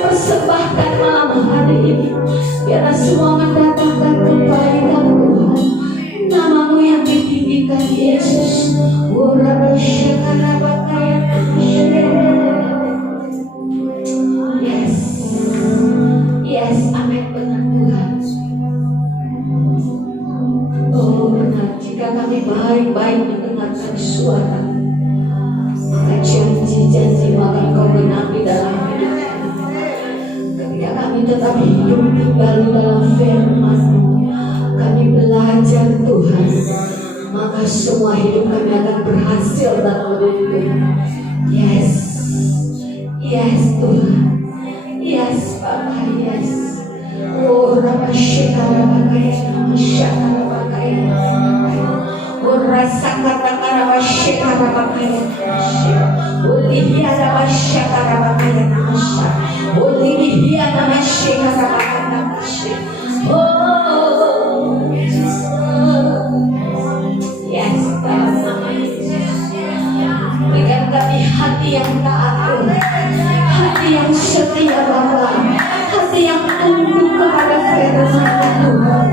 persembahkan malam hari ini. Biarlah semua mendatangkan kebaikan Tuhan. Namamu yang ditinggikan Yesus. Yes, yes, amin, benar Tuhan. Oh benar, jika kami baik-baik mendengarkan suara, maka janji-janji akan Kau genapi dalam hidup kami. Ketika kami tetap hidup tinggal di dalam firman-Mu, kami belajar Tuhan, maka semua hidup kami akan berhasil dalam hidup. Yes, yes Tuhan, yes Bapa, yes. Oh Rama Shekara Bakaya, Nama Shekara Bakaya, oh Rasa Kata Rama Shekara Bakaya, oh Lihia Nama Shekara Bakaya, Nama Shekara, oh Lihia Nama Shekara Bakaya, Nama Shekara. Oh yes Bapa, berikan kami hati yang taat, hati yang setia Bapa, hati yang tunduk kepada firman Tuhan.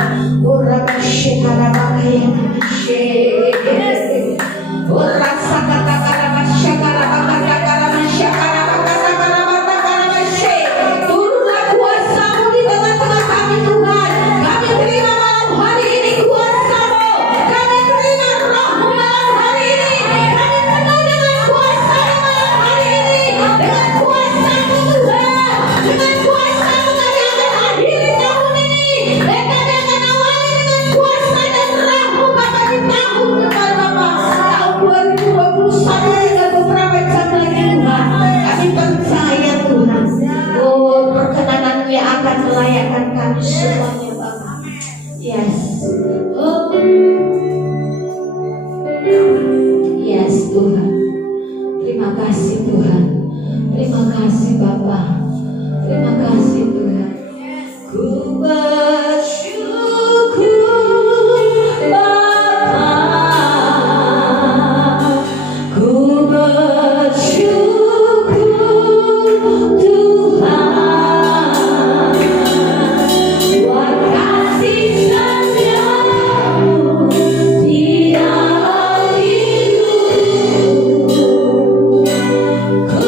Ora shekara bakaya shek. Ora sakata kara masyakara bakara kara masyakara bakara kara bakara shek. Turunlah kuasa-Mu di tengah-tengah kami Tuhan. Kami terima malam hari ini kuasa-Mu. Kami terima Roh-Mu malam hari ini. Kami penuh dengan kuasa-Mu malam hari ini. Dengan kuasa-Mu Tuhan. Dengan kuasa-Mu kami akan akhiri tahun ini. Dan kami akan awali dengan kuasa dan Roh-Mu Bapa di tahun depan Bapa. Tahun 2021 tinggal beberapa jam lagi Tuhan. Kami percaya Tuhan. Oh perkenanan-Mu yang akan melayakkan kami semuanya Bapa. Yes. Oh. Yes Tuhan. Terima kasih Tuhan. Terima kasih Bapa. Terima kasih Tuhan. Ku bersyukur Bapa. Ku bersyukur Tuhan. Buat kasih setiamu di dalam hidupku. Ku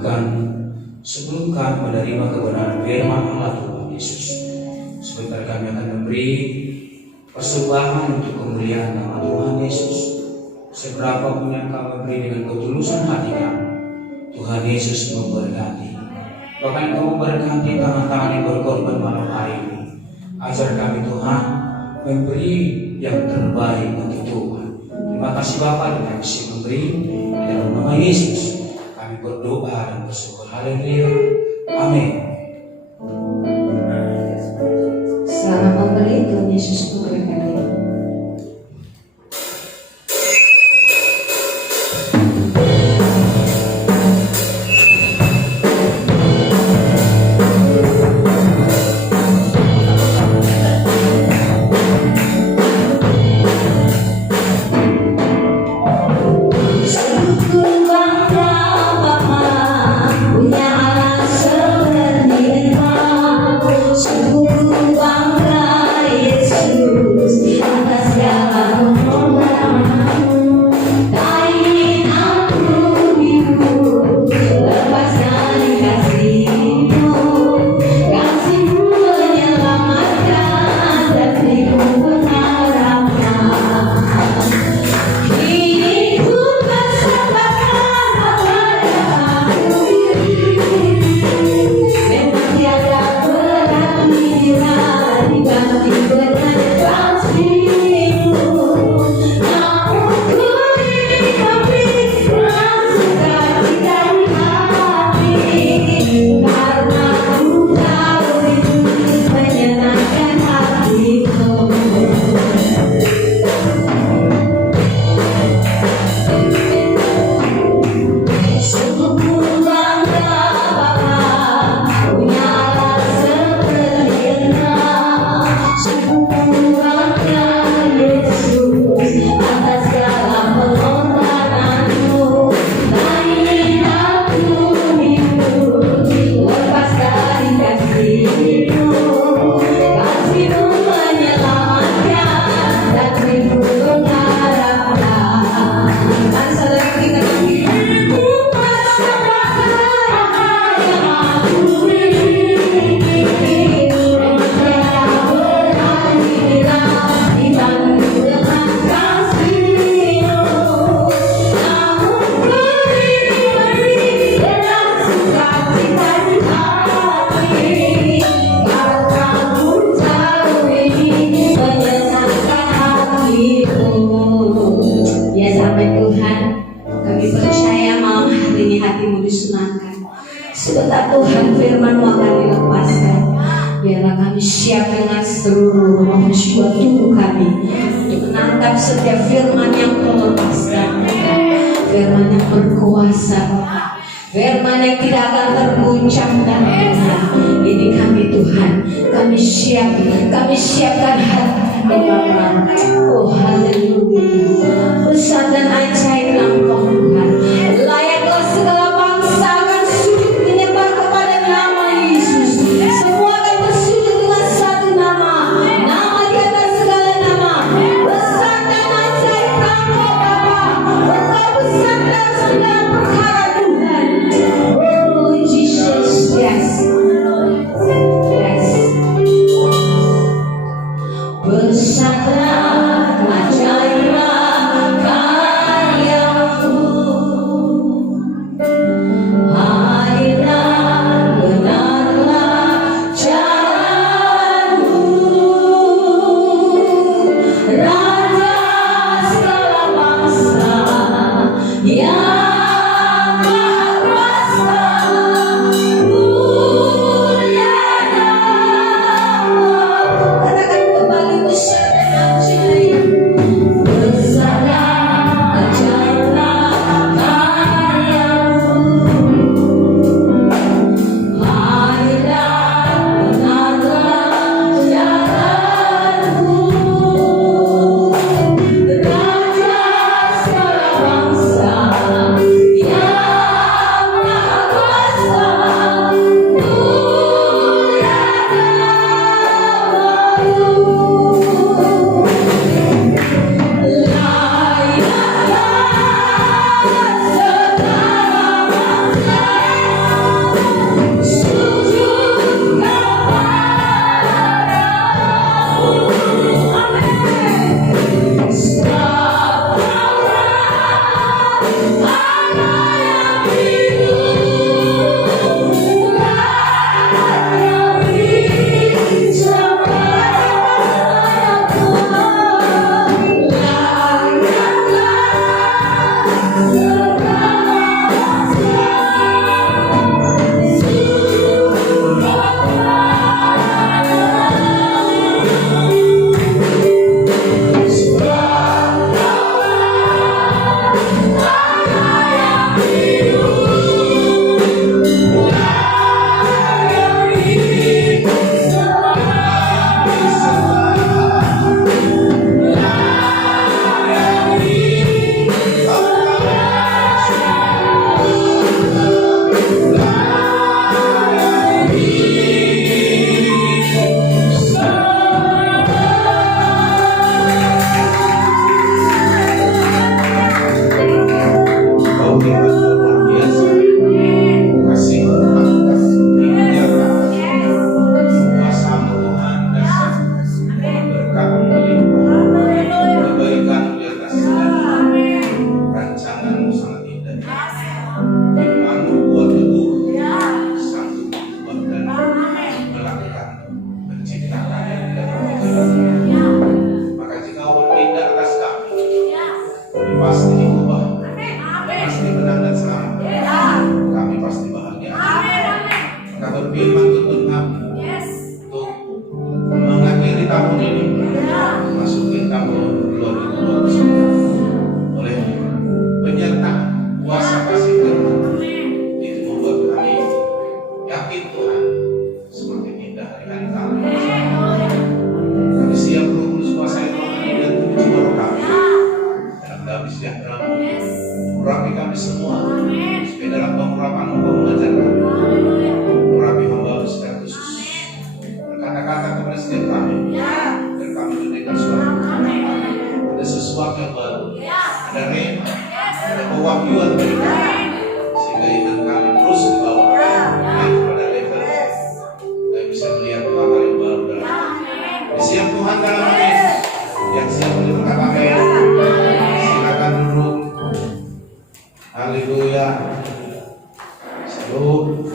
akan sebelum kami menerima kebenaran firman Allah Tuhan Yesus, sebentar kami akan memberi persembahan untuk kemuliaan nama Tuhan Yesus. Seberapa pun yang kami beri dengan ketulusan hati kami, Tuhan Yesus memberkati. Bahkan Kau memberkati tangan-tangan yang berkorban malam hari ini. Ajar kami Tuhan memberi yang terbaik untuk Tuhan. Terima kasih Bapa, dan kami siap memberi dalam nama Yesus. Kami berdoa dan bersyukur. Haleluya. Amin. Selamat memberi, Tuhan Yesus memberkati. Sebentar Tuhan, firman-Mu akan dilepaskan. Biarlah kami siap dengan seluruh roh jiwa tubuh kami untuk menangkap setiap firman yang Kau lepaskan. Firman yang berkuasa, firman yang tidak akan terguncang dan hilang. Ini kami Tuhan, kami siap, kami siapkan hati Bapa. Oh haleluya, besar dan ajaib Engkau Tuhan. Layaklah segala bangsa akan sujud menyembah kepada nama Yesus. Semua akan bersujud dengan satu nama, nama di atas segala nama. Besar dan ajaib Engkau Bapa. Engkau besar dalam segala perkara Tuhan. Oh Jesus, yes, yes. Besarlah ajaib karya-Mu. firman yang luar biasa. Kasih Tuhan, kasih hidupnya, kuasa Tuhan, dasar berkat melimpah, kebaikan di atas segala rancanganmu sangat indah. Firman-Mu buat teguh, sanggup membuat dan melakukan, menciptakan dan tidak. Maka jika kau bertindak atas kami, kami pasti diubah, pasti menang dan selamat. Kami pasti bahagia. Maka berfirman tuntun kami untuk mengakhiri tahun ini, masukin tahun 2029 oleh penyertaan kuasa kasih firman. Itu membuat kami yakin Tuhan semakin indah hari kami. Kami siap berurus kuasa yang mengenai dan tujuh baru kami dalam damai sejahtera. Urapi kami semua supaya dalam pengurapan Engkau mengajar kami. Urapi hamba secara khusus kata-kata kepada setiap kami dan kami mendengar suara. Ada sesuatu yang baru, ada rema, ada pewahyuan dari kami sehingga iman kami terus dibawa naik kepada level kami bisa melihat hal-hal yang baru dalam kami. Siap Tuhan dalam ini yang siap untuk berkata amin. Silakan duduk. Haleluya. Shalom.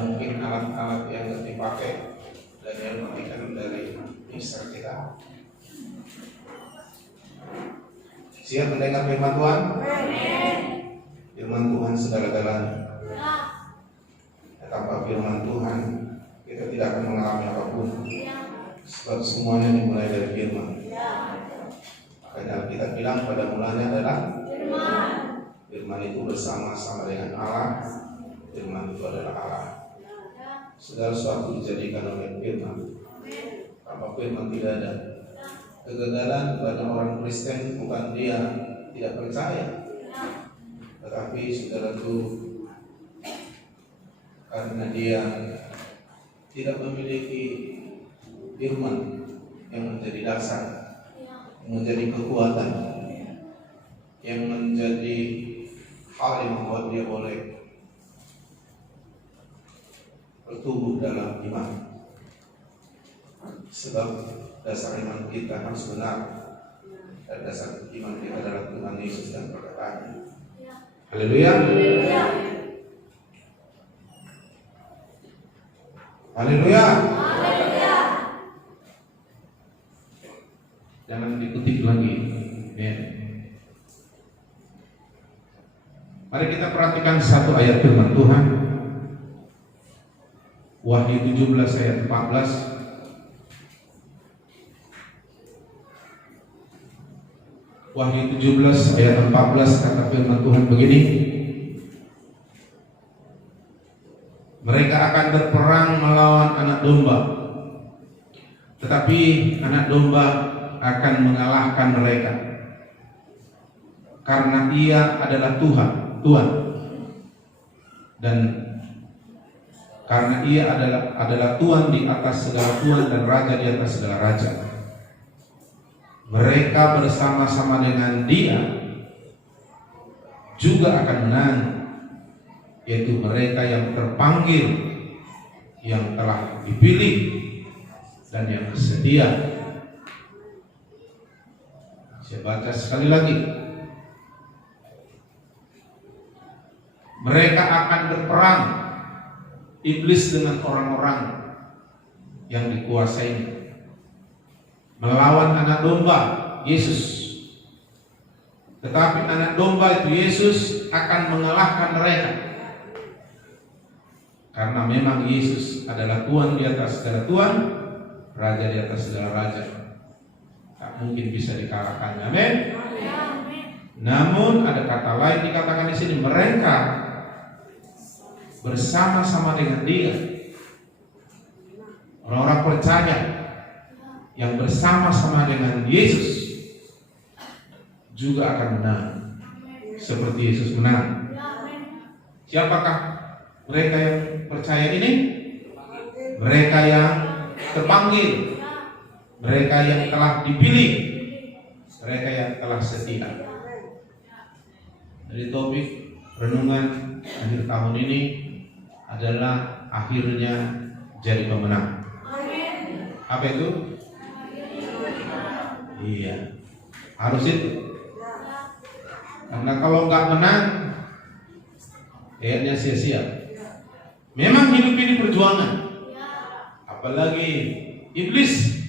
Mungkin alat-alat yang dipakai dan yang diberikan dari minister kita. Siap mendengar firman Tuhan? Firman Tuhan segala-galanya. Tanpa firman Tuhan kita tidak akan mengalami apapun, sebab semuanya dimulai dari firman. Makanya kita bilang pada mulanya adalah firman itu bersama-sama dengan Allah. Firman itu adalah Allah. Segala sesuatu dijadikan oleh firman. Tanpa firman tidak ada. Kegagalan pada orang Kristen bukan dia tidak percaya, tetapi saudaraku, karena dia tidak memiliki firman yang menjadi dasar, yang menjadi kekuatan, yang menjadi hal yang membuat dia boleh bertumbuh dalam iman. Sebab dasar iman kita harus benar, dan dasar iman kita adalah Tuhan Yesus dan perkataannya. Haleluya. Haleluya. Jangan dikutip lagi. Ya. Mari kita perhatikan satu ayat firman Tuhan. Wahyu 17 ayat 14. Wahyu 17 ayat 14 kata firman Tuhan begini. Mereka akan berperang melawan anak domba, tetapi anak domba akan mengalahkan mereka, karena ia adalah Tuhan, dan karena ia adalah Tuhan di atas segala Tuhan dan Raja di atas segala Raja. Mereka bersama-sama dengan dia juga akan menang, yaitu mereka yang terpanggil, yang telah dipilih, dan yang bersedia. Saya baca sekali lagi. Mereka akan berperang, iblis dengan orang-orang yang dikuasai, melawan anak domba, Yesus. Tetapi anak domba itu Yesus akan mengalahkan mereka, karena memang Yesus adalah Tuhan di atas segala Tuhan, Raja di atas segala Raja. Tak mungkin bisa dikalahkan. Amin. Namun ada kata lain dikatakan di sini, mereka bersama-sama dengan dia. Orang-orang percaya yang bersama-sama dengan Yesus juga akan menang, seperti Yesus menang. Siapakah mereka yang percaya ini? Mereka yang terpanggil, mereka yang telah dipilih, mereka yang telah setia. Jadi topik renungan akhir tahun ini adalah akhirnya jadi pemenang. Apa itu? Iya, harus itu. Karena kalau nggak menang, kayaknya sia-sia. Memang hidup ini perjuangan. Apalagi iblis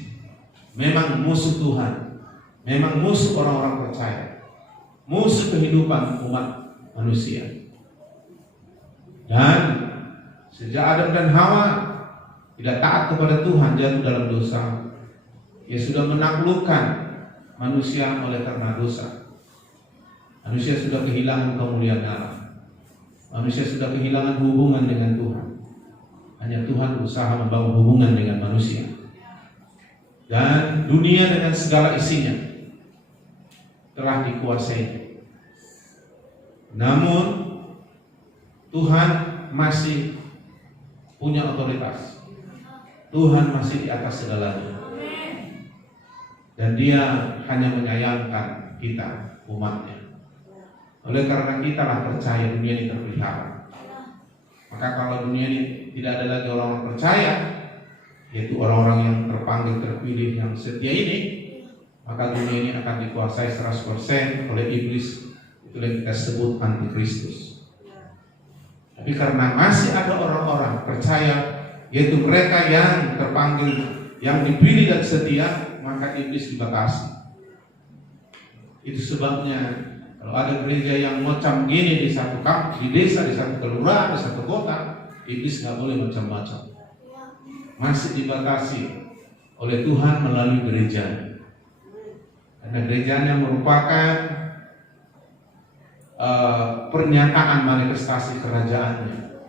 memang musuh Tuhan, memang musuh orang-orang percaya, musuh kehidupan umat manusia. Dan sejak Adam dan Hawa tidak taat kepada Tuhan, jatuh dalam dosa, ia sudah menaklukkan manusia oleh karena dosa. Manusia sudah kehilangan kemuliaan Allah. Manusia sudah kehilangan hubungan dengan Tuhan. Hanya Tuhan berusaha membangun hubungan dengan manusia. Dan dunia dengan segala isinya telah dikuasai. Namun Tuhan masih punya otoritas. Tuhan masih di atas segalanya. Dan Dia hanya menyayangkan kita, umatnya. Oleh karena kita lah percaya dunia ini terpelihara. Maka kalau dunia ini tidak ada lagi orang-orang percaya, yaitu orang-orang yang terpanggil, terpilih, yang setia ini, maka dunia ini akan dikuasai 100% oleh iblis. Itu yang kita sebut antikristus. Tapi karena masih ada orang-orang percaya, yaitu mereka yang terpanggil, yang dipilih dan setia, maka iblis dibatasi. Itu sebabnya kalau ada gereja yang macam gini di satu kampung, di desa, di satu kelurahan, di satu kota, iblis nggak boleh macam-macam. Masih dibatasi oleh Tuhan melalui gereja. Karena gerejanya merupakan pernyataan manifestasi kerajaannya.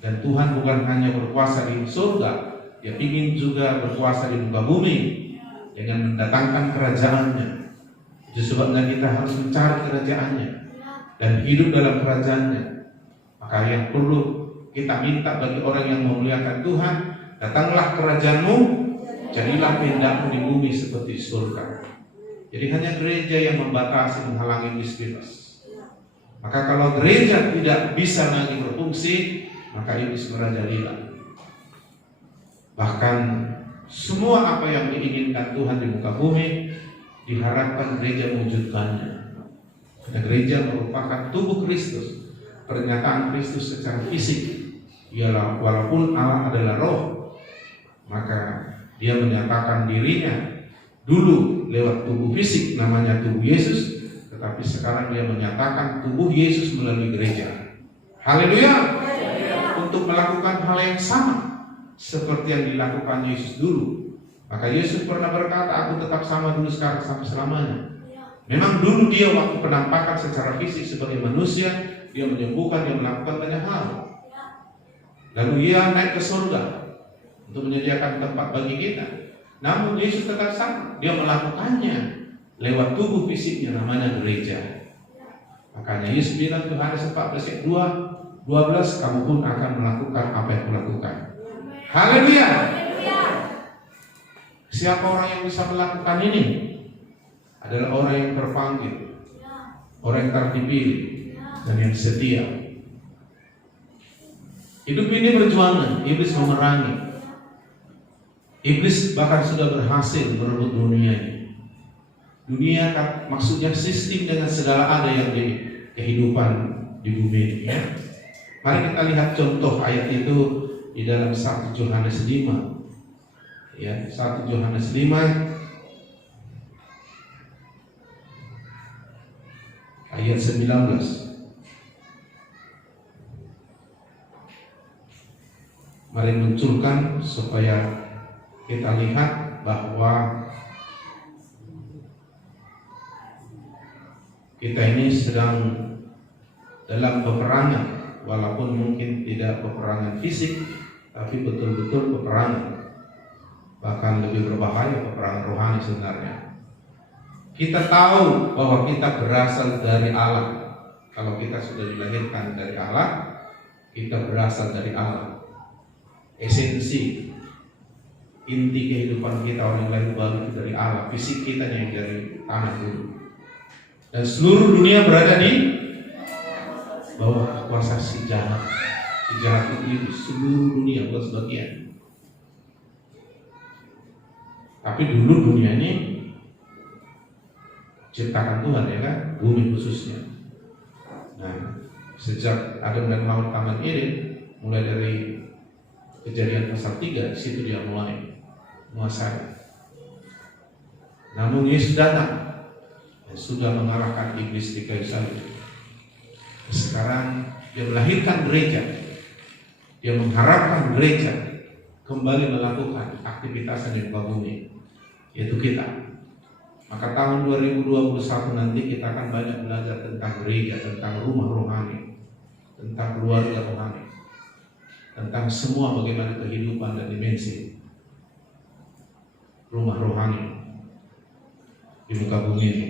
Dan Tuhan bukan hanya berkuasa di surga, Dia ingin juga berkuasa di muka bumi dengan mendatangkan kerajaannya. Itu sebabnya kita harus mencari kerajaannya dan hidup dalam kerajaannya. Maka yang perlu kita minta bagi orang yang memuliakan Tuhan, datanglah kerajaanmu, jadilah kehendakmu di bumi seperti surga. Jadi hanya gereja yang membatasi, menghalangi iblis bebas. Maka kalau gereja tidak bisa lagi berfungsi, maka iblis merajalela. Bahkan semua apa yang diinginkan Tuhan di muka bumi, diharapkan gereja mewujudkannya. Karena gereja merupakan tubuh Kristus, pernyataan Kristus secara fisik. Ialah walaupun Allah adalah roh, maka Dia menyatakan dirinya dulu lewat tubuh fisik, namanya tubuh Yesus, tetapi sekarang Dia menyatakan tubuh Yesus melalui gereja. Haleluya! Untuk melakukan hal yang sama seperti yang dilakukan Yesus dulu. Maka Yesus pernah berkata, aku tetap sama dulu, sekarang, sampai selamanya. Memang dulu Dia waktu penampakan secara fisik sebagai manusia, Dia menyembuhkan, Dia melakukan banyak hal. Lalu Dia naik ke surga untuk menyediakan tempat bagi kita. Namun Yesus tetap sama, Dia melakukannya lewat tubuh fisiknya, namanya gereja. Makanya Yesus bilang di Yohanes 14:12, kamu pun akan melakukan apa yang kulakukan. Haleluya! Siapa orang yang bisa melakukan ini? Adalah orang yang terpanggil, orang yang terpilih, dan yang setia. Hidup ini perjuangan, iblis memerangi. Iblis bahkan sudah berhasil merebut dunia ini. Dunia maksudnya sistem dengan segala ada yang di kehidupan di bumi ini. Ya. Mari kita lihat contoh ayat itu di dalam 1 Yohanes 5. Ya, 1 Yohanes 5 ayat 19. Mari munculkan supaya kita lihat bahwa kita ini sedang dalam peperangan, walaupun mungkin tidak peperangan fisik, tapi betul-betul peperangan. Bahkan lebih berbahaya peperangan rohani sebenarnya. Kita tahu bahwa kita berasal dari Allah. Kalau kita sudah dilahirkan dari Allah, kita berasal dari Allah. Esensi inti kehidupan kita orang yang lahir baru itu dari Allah, fisik kita yang dari tanah dulu. Dan seluruh dunia berada di bawah kuasa si jahat. Si jahat itu seluruh dunia buat sebagian. Tapi dulu dunia ini ciptakan Tuhan, ya kan, bumi khususnya. Nah, sejak Adam dan Hawa Taman Eden, mulai dari Kejadian pasal 3, di situ dia mulai menguasai. Namun Yesus datang dan sudah mengalahkan iblis di kayu salib. Sekarang dia melahirkan gereja. Dia mengharapkan gereja kembali melakukan aktivitas di muka bumi, yaitu kita. Maka tahun 2021 nanti kita akan banyak belajar tentang gereja, tentang rumah rohani, tentang keluarga rohani, tentang semua bagaimana kehidupan dan dimensi rumah rohani di muka bumi ini.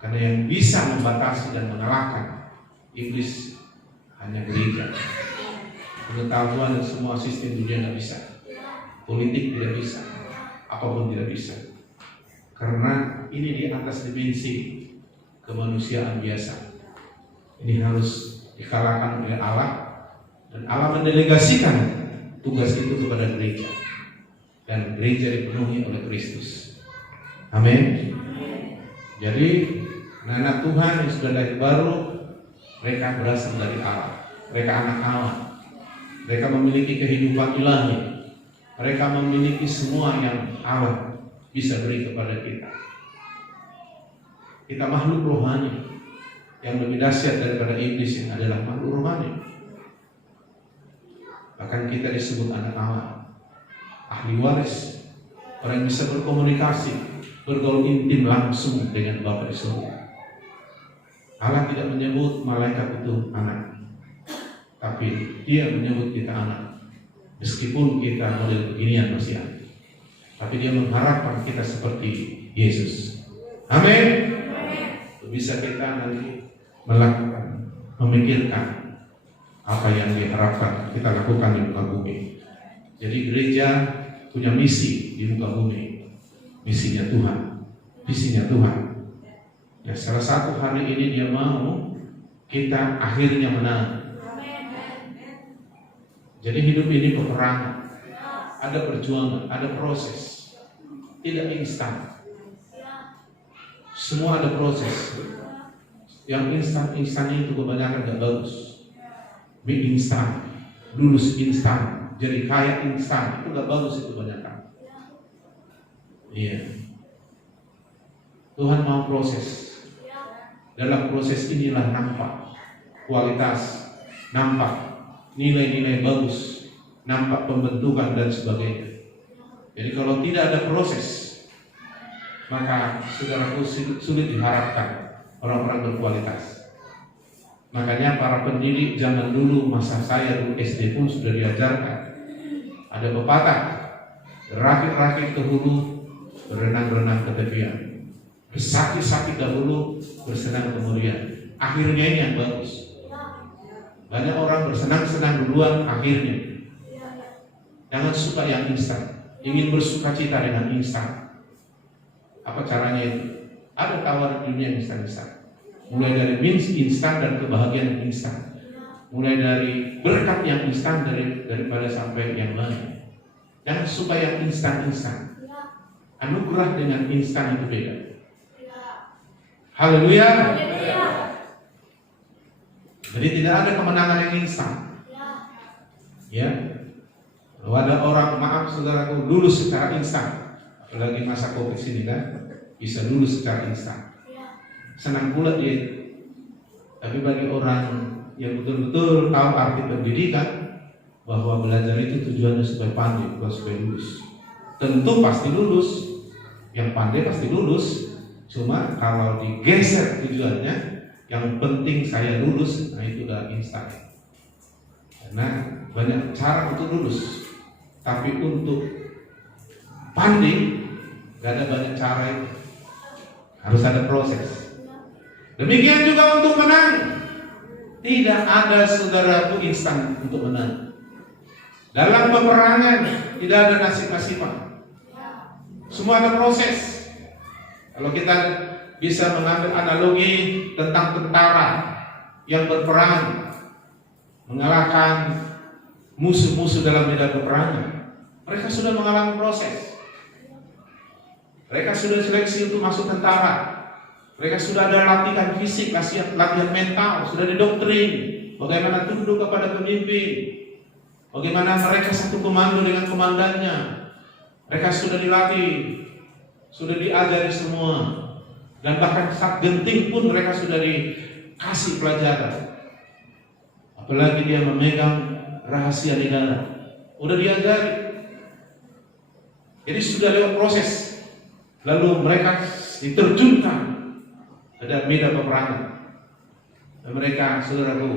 Karena yang bisa membatasi dan mengalahkan iblis hanya gereja. Pengetahuan dan semua sistem dunia tidak bisa, politik tidak bisa, apapun tidak bisa. Karena ini di atas dimensi kemanusiaan biasa. Ini harus dikalahkan oleh Allah, dan Allah mendelegasikan tugas itu kepada gereja, dan gereja dipenuhi oleh Kristus. Amin. Jadi anak Tuhan yang sudah lahir baru, mereka berasal dari Allah. Mereka anak Allah. Mereka memiliki kehidupan ilahi. Mereka memiliki semua yang Allah bisa beri kepada kita. Kita makhluk rohani yang lebih dahsyat daripada iblis yang adalah makhluk rohani. Bahkan kita disebut anak Allah, ahli waris, orang yang bisa berkomunikasi, bergaul intim langsung dengan Bapa di surga. Allah tidak menyebut malaikat itu anak, tapi Dia menyebut kita anak. Meskipun kita model beginian masih ada, tapi Dia mengharapkan kita seperti Yesus. Amin. Bisa kita nanti melakukan, memikirkan apa yang diharapkan kita lakukan di muka bumi. Jadi gereja punya misi di muka bumi. Misinya Tuhan, visinya Tuhan. Ya, salah satu hari ini Dia mau kita akhirnya menang. Jadi hidup ini peperangan, ada perjuangan, ada proses, tidak instan. Semua ada proses. Yang instan itu kebanyakan gak bagus. Mie instan, lulus instan, jadi kaya instan, itu gak bagus itu kebanyakan. Iya. Tuhan mau proses. Dalam proses inilah nampak kualitas, nampak nilai-nilai bagus, nampak pembentukan dan sebagainya. Jadi kalau tidak ada proses, maka saudaraku sulit diharapkan orang-orang berkualitas. Makanya para pendidik zaman dulu, masa saya dulu SD pun sudah diajarkan. Ada pepatah, berakit-rakit ke hulu, berenang-renang ke tepian, bersakit-sakit dahulu, bersenang kemudian. Akhirnya ini yang bagus. Banyak orang bersenang-senang duluan, akhirnya. Jangan suka yang instan. Ingin bersuka cita dengan instan. Apa caranya itu? Ada tawaran dunia yang instan-instan. Mulai dari instan dan kebahagiaan instan. Mulai dari berkat yang instan daripada sampai yang lain. Jangan suka yang instan-instan. Anugerah dengan instan itu beda. Haleluya. Jadi tidak ada kemenangan yang instan. Ya. Kalau ada orang, maaf saudaraku, lulus secara instan, apalagi masa Covid sini kan, bisa lulus secara instan. Senang pula dia. Tapi bagi orang yang betul-betul tahu arti pendidikan, bahwa belajar itu tujuannya supaya pandai, bukan supaya lulus. Tentu pasti lulus, yang pandai pasti lulus. Cuma kalau digeser tujuannya, yang penting saya lulus, nah itu udah instan. Karena banyak cara untuk lulus, tapi untuk pandai gak ada banyak cara itu. Harus ada proses. Demikian juga untuk menang. Tidak ada saudaraku instan untuk menang. Dalam peperangan tidak ada nasib-nasiban. Semua ada proses. Kalau kita bisa mengambil analogi tentang tentara yang berperang mengalahkan musuh-musuh dalam medan peperangan, mereka sudah mengalami proses. Mereka sudah seleksi untuk masuk tentara. Mereka sudah ada latihan fisik, latihan mental, sudah didoktrin bagaimana tunduk kepada pemimpin, bagaimana mereka satu komando dengan komandannya. Mereka sudah dilatih, sudah diajari semua, dan bahkan saat genting pun mereka sudah dikasih pelajaran. Apalagi dia memegang rahasia negara, sudah diajari. Jadi sudah lewat proses. Lalu mereka diterjunkan ada medan peperangan. Dan mereka, saudaraku,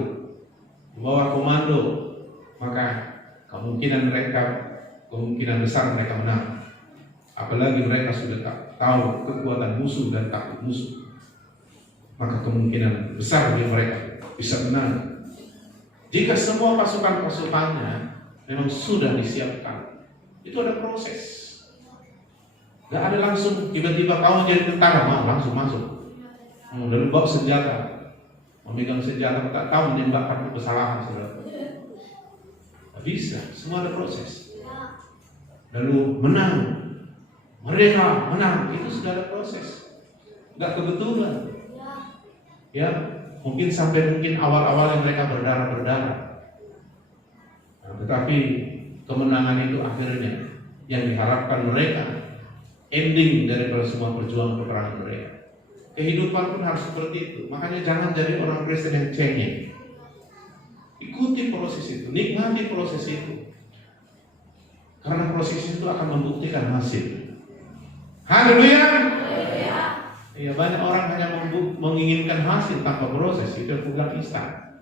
membawa komando, maka kemungkinan besar mereka menang. Apalagi mereka sudah tahu kekuatan musuh dan takut musuh, maka kemungkinan besar bagi mereka bisa menang. Jika semua pasukan-pasukannya memang sudah disiapkan, itu ada proses. Gak ada langsung tiba-tiba kamu jadi tentara, langsung masuk. Lalu bawa senjata, memegang senjata, tak tahu menembakkan kesalahan, saudara. Tak bisa, semua ada proses. Lalu menang, mereka menang, itu sudah ada proses. Gak kebetulan. Ya, mungkin awal-awal yang mereka berdarah-berdarah. Nah, tetapi kemenangan itu akhirnya yang diharapkan mereka, ending daripada semua perjuangan peperangan mereka. Kehidupan pun harus seperti itu. Makanya jangan jadi orang Kristen yang cengeng. Ikuti proses itu, nikmati proses itu. Karena proses itu akan membuktikan hasil. Haleluya. Ya, banyak orang hanya menginginkan hasil tanpa proses, itu bukan instan.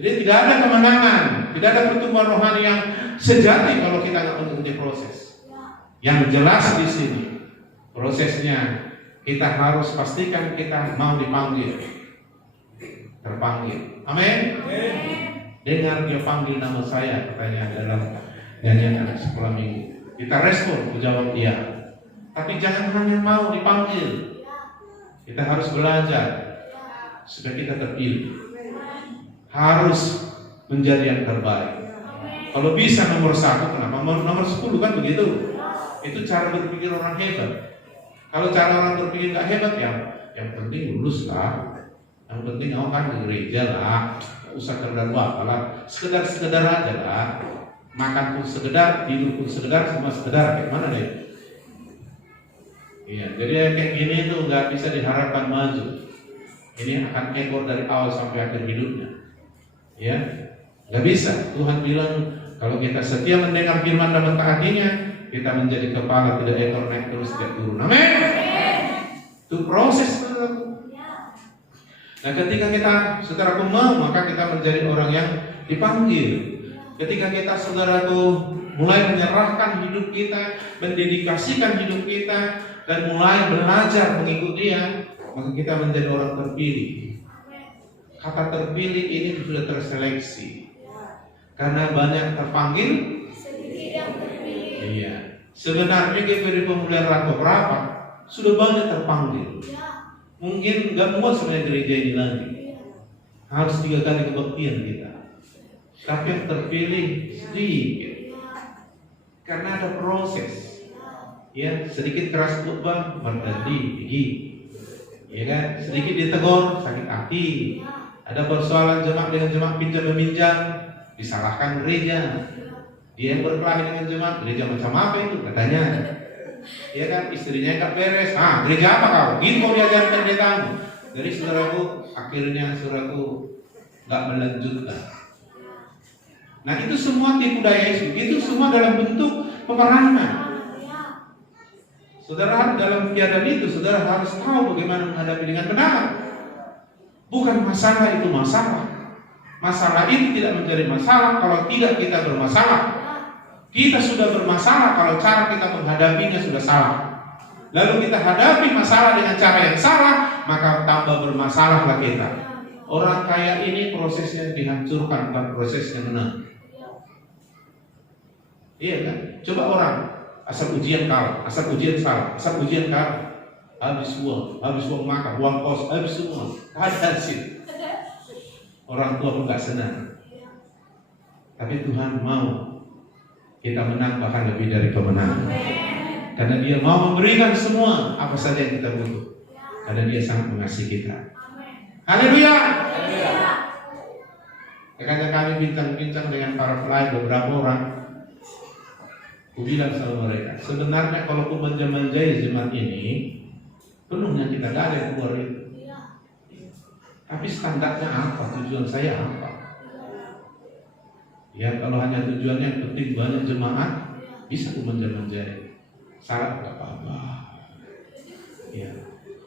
Jadi tidak ada kemenangan, tidak ada pertumbuhan rohani yang sejati kalau kita nggak mengikuti proses. Yang jelas di sini prosesnya, kita harus pastikan kita mau dipanggil, terpanggil. Amin. Dengar dia panggil nama saya, katanya dalam nyanyian anak sekolah minggu. Kita respon, jawab dia. Tapi jangan hanya mau dipanggil. Kita harus belajar supaya kita terpilih. Harus menjadi yang terbaik. Kalau bisa nomor 1, kenapa nomor 10 kan begitu? Itu cara berpikir orang hebat. Kalau cara orang berpikir nggak hebat, ya yang penting lulus lah, yang penting kamu kan di gereja lah, nggak usah kerja lah, sekedar aja lah, makan pun sekedar, tidur pun sekedar, semua sekedar, kayak mana deh? Iya, jadi yang kayak gini itu nggak bisa diharapkan maju. Ini akan ekor dari awal sampai akhir hidupnya, ya nggak bisa. Tuhan bilang kalau kita setia mendengar firman dan mentaatinya, kita menjadi kepala, tidak ekor, naik terus tidak turun. Amin. Itu proses, saudaraku. Nah, ketika kita, saudaraku, mau, maka kita menjadi orang yang dipanggil. Ketika kita, saudaraku, mulai menyerahkan hidup kita, mendedikasikan hidup kita, dan mulai belajar mengikuti Dia, maka kita menjadi orang terpilih. Kata terpilih ini sudah terseleksi. Karena banyak terpanggil, iya. Sebenarnya GPD Pemulihan Rantau berapa? Sudah banyak terpanggil. Mungkin gak muat sebenarnya gereja ini nanti. Harus 3 kali kebaktian kita. Tapi yang terpilih sedikit. Karena ada proses. Ya, sedikit keras khotbah, berhenti, pergi. Ya kan? Sedikit ditegur, sakit hati. Ada persoalan jemaat dengan jemaat pinjam meminjam, disalahkan gereja. Dia yang berkelahi dengan jemaat, gereja macam apa itu katanya? Ya kan, istrinya nggak beres. Gereja apa kau? Gitu kau diajarkan dia kamu. Jadi saudaraku, akhirnya saudaraku nggak melanjutkan. Nah, itu semua tipu daya itu semua dalam bentuk peperangan. Saudara, dalam keadaan itu, saudara harus tahu bagaimana menghadapi dengan benar. Bukan masalah itu masalah. Masalah itu tidak menjadi masalah kalau tidak kita bermasalah. Kita sudah bermasalah kalau cara kita menghadapinya sudah salah. Lalu kita hadapi masalah dengan cara yang salah, maka tambah bermasalahlah kita. Orang kaya ini prosesnya dihancurkan, bukan prosesnya menang. Iya kan? Coba orang asal ujian kalah, asal ujian salah, asal ujian kalah, habis uang makan, uang kos, habis semua, ada sih. Orang tua pun gak senang. Tapi Tuhan mau kita menang, bahkan lebih dari pemenang. Karena Dia mau memberikan semua apa saja yang kita butuh. Karena Dia sangat mengasihi kita. Haleluya. Rekan kami bincang-bincang dengan para pelayan beberapa orang. Aku bilang sama mereka, sebenarnya kalau aku manja-manjai jemaat ini, penuhnya kita gak ada yang keluar itu. Tapi standarnya apa? Tujuan saya apa? Ya kalau hanya tujuannya yang penting banyak jemaat, bisa aku manja-manjai. Syarat gak apa-apa. Ya.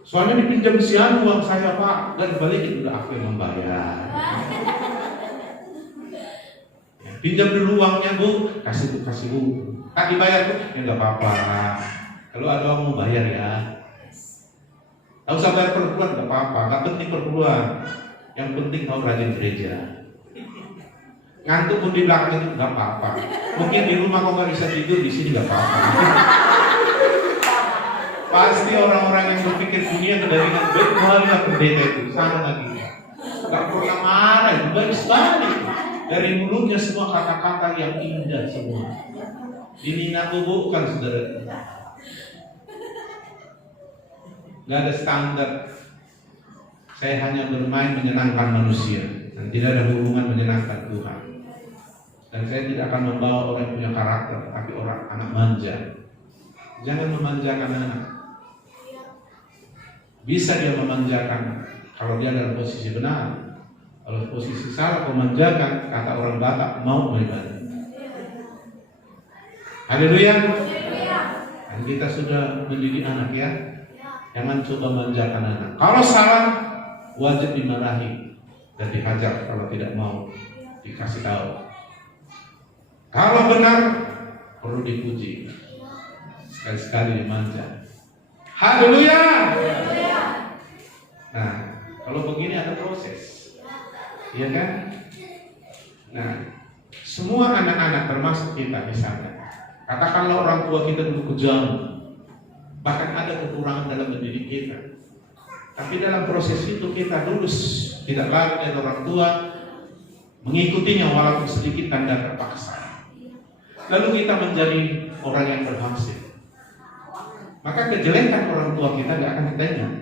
Soalnya dipinjam siang uang saya Pak, dan balikin udah aku yang membayar. Ya, pinjam dulu uangnya Bu, kasih Bu. Tak dibayar Bu, ya nggak apa-apa. Kalau ada orang mau bayar ya. Tak usah bayar per bulan, nggak apa-apa. Nggak penting per bulan. Yang penting kau rajin gereja. Ngantuk pun di belakang itu nggak apa-apa. Mungkin di rumah kau nggak bisa tidur, di sini nggak apa-apa. Pasti orang-orang yang berpikir dunia kedagingan baik malah pendeta itu sama lagi. Nggak pernah marah, itu baik sekali. Dari mulutnya semua kata-kata yang indah semua. Ini bukan saudara. Nggak ada standar. Saya hanya bermain menyenangkan manusia dan tidak ada hubungan menyenangkan Tuhan. Dan saya tidak akan membawa orang yang punya karakter, tapi orang anak manja. Jangan memanjakan anak. Bisa dia memanjakan kalau dia dalam posisi benar. Kalau posisi salah memanjakan, kata orang Batak, mau beribadah. Haleluya. Dan kita sudah mendidik anak ya. Jangan coba manjakan anak. Kalau salah wajib dimarahi dan dihajar kalau tidak mau dikasih tahu. Kalau benar perlu dipuji. Sekali-sekali dimanja. Haleluya. Nah, kalau begini ada proses. Iya kan? Nah, semua anak-anak termasuk kita misalnya. Katakanlah orang tua kita dulu kejam, bahkan ada kekurangan dalam mendidik kita. Tapi dalam proses itu kita lulus, tidak lagi dari orang tua, mengikutinya walaupun sedikit tanda terpaksa. Lalu kita menjadi orang yang berhasil. Maka kejelekan orang tua kita tidak akan kita ingat.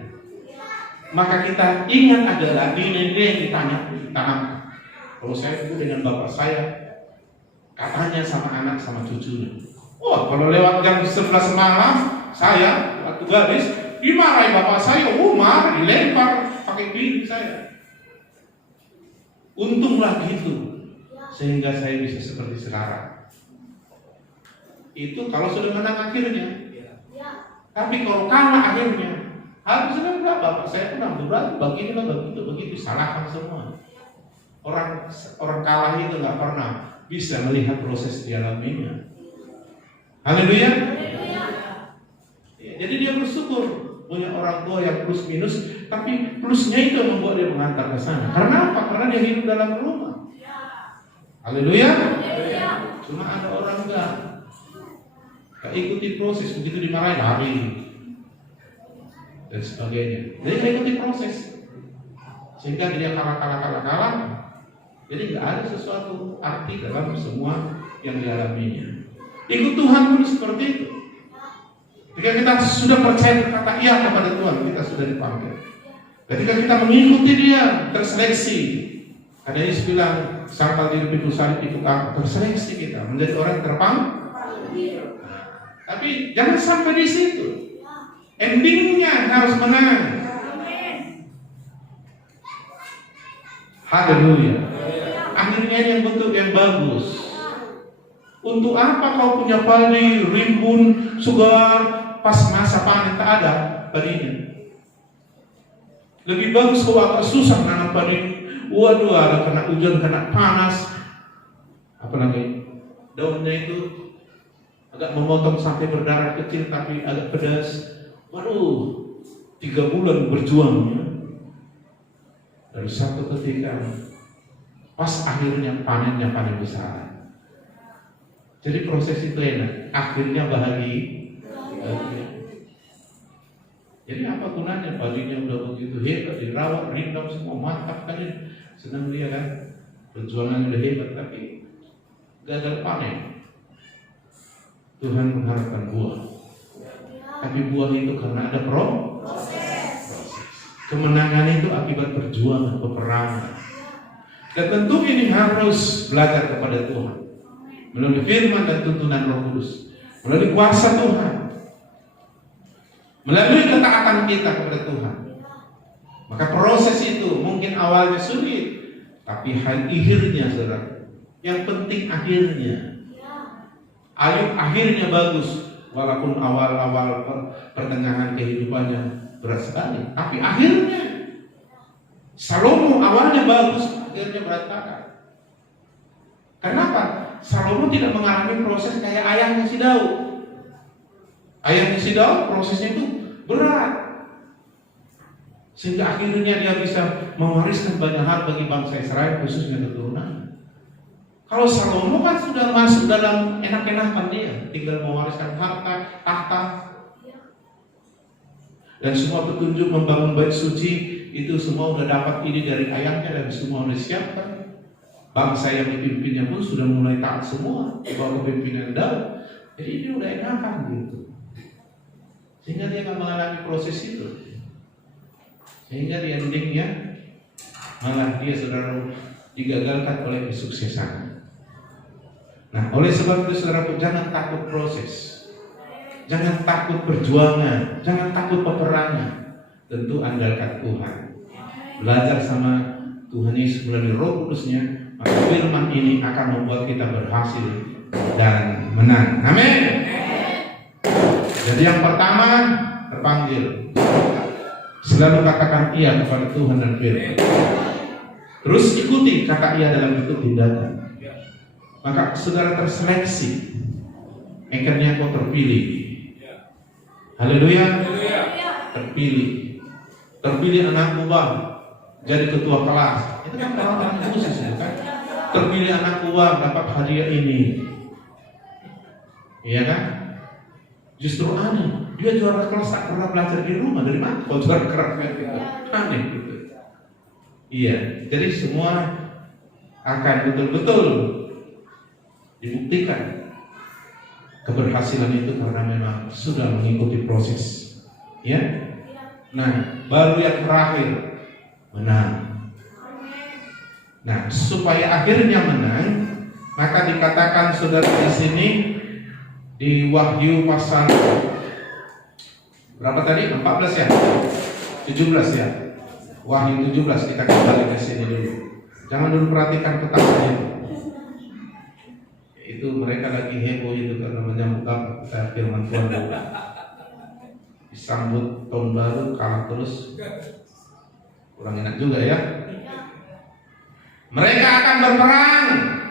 Maka kita ingat adalah nilai-nilai yang ditanamkan. Kalau saya dulu dengan bapak saya, katanya sama anak sama cucunya. Wah, kalau lewat jam 11 malam, saya waktu gadis dimarahi bapak saya, marah, dilempar pakai piring saya. Untunglah gitu, sehingga saya bisa seperti sekarang. Itu kalau sudah menang akhirnya. Tapi kalau kalah akhirnya, harusnya enggak, bapak saya pernah berat, beginilah begitu, salahkan semua. Orang kalah itu nggak pernah bisa melihat proses dialaminya. Haleluya. Ya, jadi dia bersyukur punya orang tua yang plus minus, tapi plusnya itu membuat dia mengantar ke sana. Karena apa? Karena dia hidup dalam rumah. Haleluya. Cuma ada orang enggak ikuti proses, begitu dimarahin lari dan sebagainya. Jadi dia ikuti proses sehingga dia kalah. Jadi nggak ada sesuatu arti dalam semua yang dialaminya. Ikut Tuhan pun seperti itu. Ketika kita sudah percaya kata iya kepada Tuhan, kita sudah dipanggil. Ketika kita mengikuti Dia, terseleksi. Karena Yesus bilang, sangkal diri pikul salib itu terseleksi kita menjadi orang terpanggil. Tapi jangan sampai di situ. Endingnya harus menang. Haleluya. Akhirnya yang bentuk yang bagus. Untuk apa kau punya padi, rimbun, sugar, pas masa panen tak ada padinya. Lebih bagus kau agak susah nanam padi. Waduh, ada kena hujan, kena panas. Apalagi daunnya itu agak memotong sampai berdarah kecil tapi agak pedas. Waduh, 3 bulan berjuangnya. Dari satu ketika pas akhirnya panen besar. Jadi proses itu enak, akhirnya bahagia. Jadi apa gunanya padinya udah begitu hebat, dirawat, rindam semua mantap kan, senang dia kan, perjuangan udah hebat tapi gagal panen. Tuhan mengharapkan buah, tapi buah itu karena ada proses. Kemenangan itu akibat perjuangan, peperangan. Dan tentu ini harus belajar kepada Tuhan melalui firman dan tuntunan Roh Kudus, melalui kuasa Tuhan, melalui ketaatan kita kepada Tuhan. Maka proses itu mungkin awalnya sulit, tapi akhirnya saudara, yang penting akhirnya. Ayub akhirnya bagus, walaupun awal-awal pertengahan kehidupannya berat sekali, tapi akhirnya. Salomo awalnya bagus, akhirnya berantakan. Kenapa? Salomo tidak mengalami proses kayak ayahnya si Daud. Ayahnya si Daud prosesnya itu berat, sehingga akhirnya dia bisa mewariskan banyak hal bagi bangsa Israel, khususnya keturunan. Kalau Salomo kan sudah masuk dalam enak-enakan dia, tinggal mewariskan harta, tahta, dan semua petunjuk membangun bait suci itu semua sudah dapat ini dari ayahnya dan semua sudah siapkan. Bangsa yang dipimpinnya pun sudah mulai taat semua di bawah kepemimpinan Daud. Jadi dia udah enakan gitu, sehingga dia nggak mengalami proses itu. Sehingga di endingnya malah dia saudara digagalkan oleh kesuksesan. Nah, oleh sebab itu saudaraku, jangan takut proses, jangan takut perjuangan, jangan takut peperangan. Tentu andalkan Tuhan, belajar sama Tuhan Yesus melalui Roh Kudusnya, maka firman ini akan membuat kita berhasil dan menang. Amin. Jadi yang pertama, terpanggil, selalu katakan iya kepada Tuhan dan firman. Terus ikuti kata iya dalam bentuk tindakan. Maka saudara terseleksi, akhirnya kau terpilih. Haleluya. Terpilih anak buah jadi ketua kelas. Itu kan orang-orang khusus kan. Terpilih anak buah dapat hadiah ini. Iya kan? Justru aneh, dia juara kelas tak pernah belajar di rumah. Dari mana? Kalau juara kelas gitu. Aneh gitu. Iya, jadi semua akan betul-betul dibuktikan keberhasilan itu karena memang sudah mengikuti proses. Ya. Nah, baru yang terakhir, menang. Nah, supaya akhirnya menang, maka dikatakan saudara di sini di Wahyu pasal berapa tadi? 14 ya? 17 ya? Wahyu 17, kita kembali ke sini dulu. Jangan dulu perhatikan ketakutan itu. Itu mereka lagi heboh itu karena menyambut firman Tuhan dulu. Disambut tahun baru kalah terus, kurang enak juga ya. Mereka akan berperang,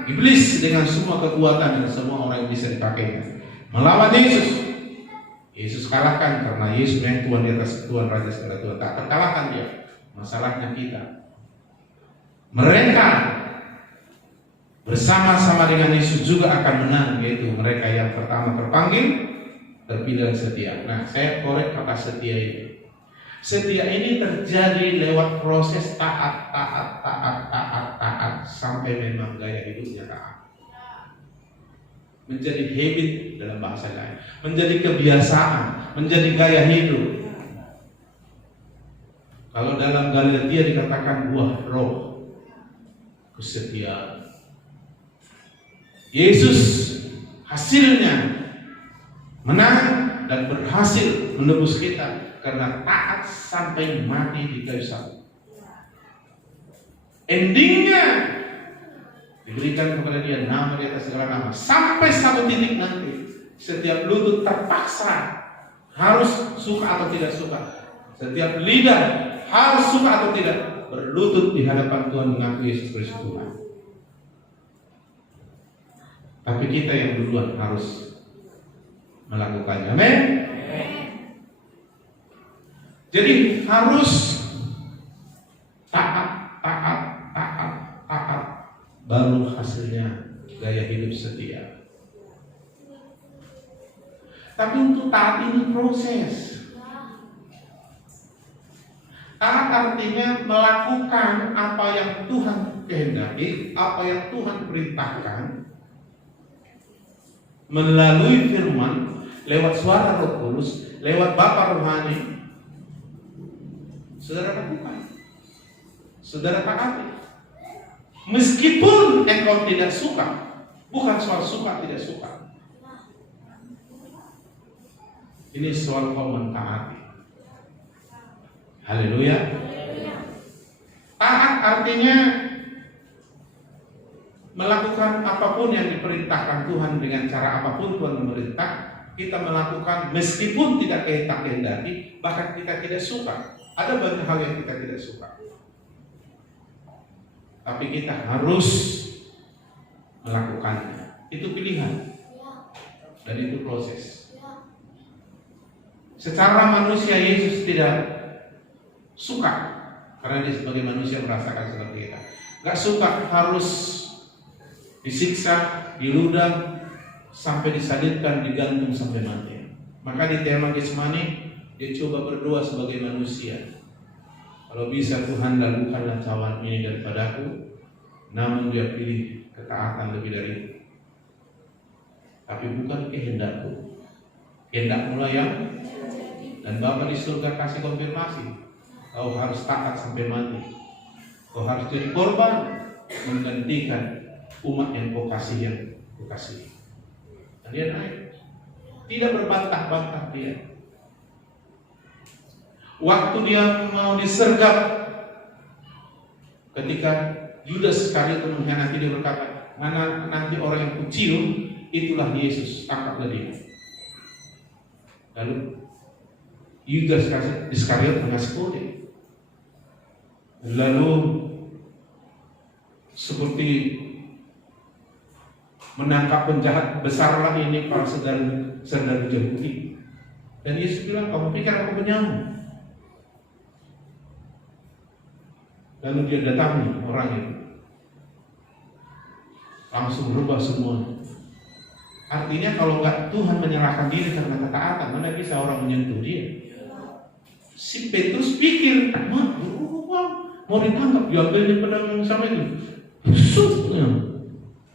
iblis dengan semua kekuatan dan semua orang yang bisa dipakai melawan Yesus. Yesus kalahkan karena Yesus yang Tuhan di atas Tuhan, Raja segala Tuhan, tak terkalahkan dia. Masalahnya kita, mereka bersama-sama dengan Yesus juga akan menang, yaitu mereka yang pertama terpanggil, terpilih dan setia. Nah, saya korek kata setia ini. Setia ini terjadi lewat proses taat sampai memang gaya hidupnya taat. Menjadi habit dalam bahasa lain, menjadi kebiasaan, menjadi gaya hidup. Kalau dalam Galatia dikatakan buah roh, kesetiaan. Yesus hasilnya menang dan berhasil menebus kita karena taat sampai mati di kayu salib. Endingnya diberikan kepada dia nama di atas segala nama, sampai satu titik nanti setiap lutut terpaksa harus suka atau tidak suka, setiap lidah harus suka atau tidak berlutut di hadapan Tuhan mengakui Yesus Kristus Tuhan. Tapi kita yang duluan harus melakukannya. Amin. Jadi harus taat, baru hasilnya gaya hidup setia. untuk taat ini proses. Taat artinya melakukan apa yang Tuhan kehendaki, apa yang Tuhan perintahkan melalui firman, lewat suara Roh Kudus, lewat Bapa rohani. Saudara lakukan, saudara taati. Meskipun engkau tidak suka, bukan soal suka tidak suka. Ini soal kau mentaati. Haleluya. Taat artinya melakukan apapun yang diperintahkan Tuhan dengan cara apapun Tuhan memerintah, kita melakukan meskipun tidak kita kehendaki, bahkan kita tidak suka. Ada banyak hal yang kita tidak suka, tapi kita harus melakukannya. Itu pilihan dan itu proses. Secara manusia Yesus tidak suka, karena dia sebagai manusia merasakan seperti kita. Gak suka harus disiksa, diludah, sampai disalibkan, digantung sampai mati. Maka di tema Getsemani dia coba berdoa sebagai manusia. Kalau bisa Tuhan, lakukanlah cawan ini daripadaku. Namun dia pilih ketaatan lebih dari itu. Tapi bukan kehendakku, kehendakmu lah yang. Dan Bapa di surga kasih konfirmasi, kau harus taat sampai mati. Kau harus jadi korban menggantikan umat yang kau kasih, yang kau kasih. Dan dia naik, tidak berbantah-bantah dia. Waktu dia mau disergap, ketika Yudas Iskariot mengkhianati, dia berkata, mana nanti orang yang kucium, itulah Yesus, tangkaplah dia. Lalu Yudas Iskariot mengasih kode. Lalu seperti menangkap penjahat, besarlah ini para saudara Yahudi. Dan Yesus bilang, kamu pikir aku penyamun? Lalu dia datangi orang itu, langsung berubah semuanya. Artinya kalau nggak Tuhan menyerahkan diri karena ketaatan, mana bisa orang menyentuh dia? Si Petrus pikir, mau ditangkap, diambilnya pedang sama itu, busuknya,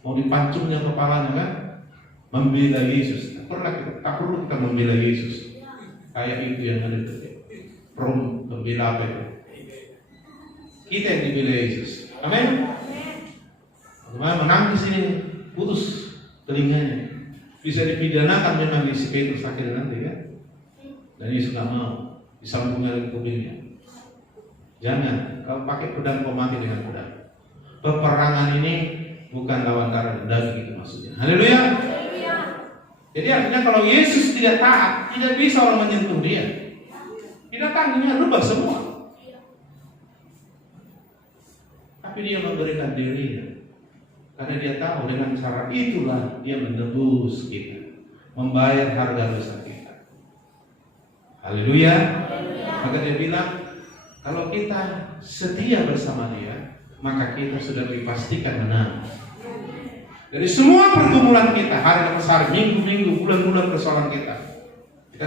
mau dipancungnya kepalanya kan, membela Yesus. Tak perlu kita membela Yesus. Kayak itu yang ada di prom membela apa itu? Kita yang dibela Yesus. Amin. Bagaimana menangis ini, putus telinganya. Bisa dipidanakan memang si Petrus akhirnya nanti kan. Dan Yesus nggak mau, disambungnya lagi kupingnya. Jangan, kau pakai pedang, kau mati dengan pedang. Peperangan ini bukan lawan darah dan daging, itu maksudnya. Haleluya. Jadi artinya kalau Yesus tidak taat, tidak bisa orang menyentuh dia. Tidak tangannya rubah semua. Tapi dia memberikan dirinya, karena dia tahu dengan cara itulah dia menebus kita, membayar harga dosa kita. Haleluya. Maka dia bilang, kalau kita setia bersama dia, maka kita sudah dipastikan menang. Dari semua pergumulan kita, hari lepas hari, minggu-minggu, bulan-bulan persoalan kita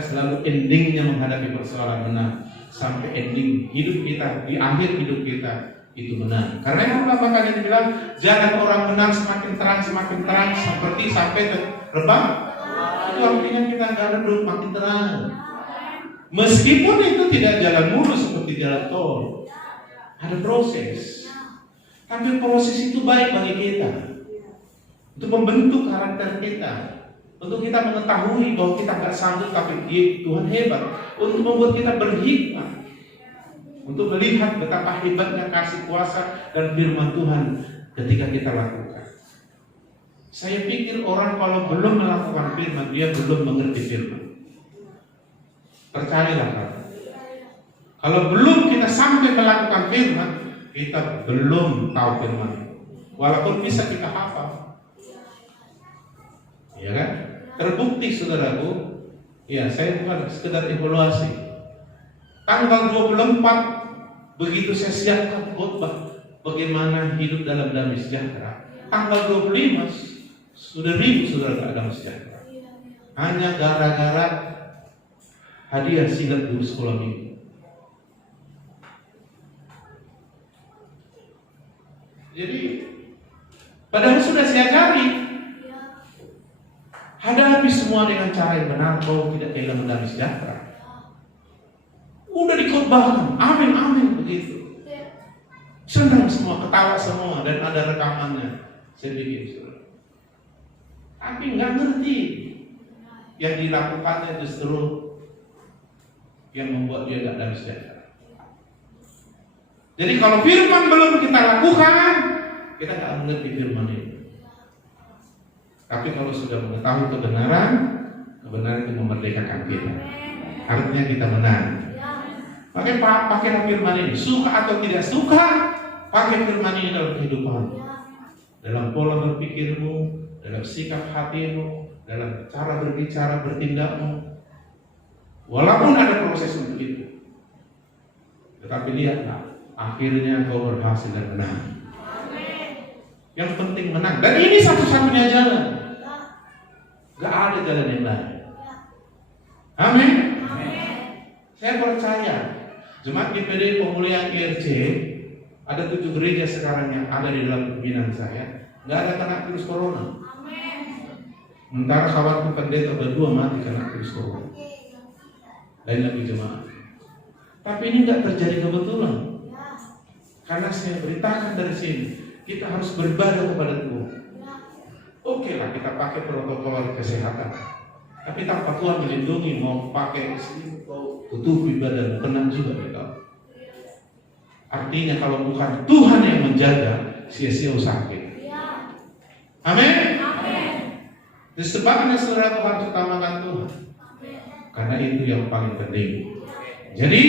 selalu endingnya menghadapi persoalan menang. Sampai ending hidup kita, di akhir hidup kita itu menang. Karena itulah makanya dibilang, jangan orang menang semakin terang seperti sampai terbang. Itu artinya kita nggak redup, makin terang. Meskipun itu tidak jalan mulus seperti jalan tol, ada proses. Tapi proses itu baik bagi kita, untuk membentuk karakter kita, untuk kita mengetahui bahwa kita nggak sanggup tapi Tuhan hebat, untuk membuat kita berhikmat, untuk melihat betapa hebatnya kasih kuasa dan firman Tuhan ketika kita lakukan. Saya pikir orang kalau belum melakukan firman, dia belum mengerti firman. Percayalah kan? Kalau belum kita sampai melakukan firman, kita belum tahu firman. Walaupun bisa kita hafal, ya kan? Terbukti saudaraku, ya saya bukan sekedar evaluasi. Tanggal 24 begitu saya siapkan khotbah bagaimana hidup dalam damai sejahtera. Tanggal 25 sudah ribu saudara damai sejahtera. Hanya gara-gara hadiah silat guru sekolah minggu. Jadi padahal sudah saya cari, hadapi semua dengan cara yang benar, kau tidak kehilangan damai sejahtera. Udah dikhotbahkan, amin amin begitu. Senang semua, ketawa semua, dan ada rekamannya. Saya bikin surat. Tapi nggak ngerti yang dilakukannya justru yang membuat dia tidak damai sejahtera. Jadi kalau firman belum kita lakukan, kita nggak mengerti firman itu. Tapi kalau sudah mengetahui kebenaran, kebenaran itu memerdekakan kita. Artinya kita menang. Pakai firman ini, suka atau tidak suka, pakai firman ini dalam kehidupan, dalam pola berpikirmu, dalam sikap hatimu, dalam cara berbicara, bertindakmu. Walaupun ada proses untuk itu, tetapi lihatlah, akhirnya kau berhasil dan menang. Yang penting menang. Dan ini satu-satunya jalan. Gak ada jalan yang lain. Amin. Saya percaya Jemaat GPD Pemulihan IRC ada 7 gereja sekarang yang ada di dalam pembinaan saya, nggak ada kena virus corona. Sementara kawanku pendeta berdua mati kena virus corona. Lain lagi jemaat. Tapi ini nggak terjadi kebetulan. Karena saya beritakan dari sini, kita harus beribadah kepada Tuhan. Oke lah, kita pakai protokol kesehatan. Tapi tanpa Tuhan melindungi, mau pakai sini, kau tutupi badan, kena juga ya. Artinya kalau bukan Tuhan yang menjaga, sia-sia sakit. Amin. Disebabkan saudara harus utamakan Tuhan. Karena itu yang paling penting. Jadi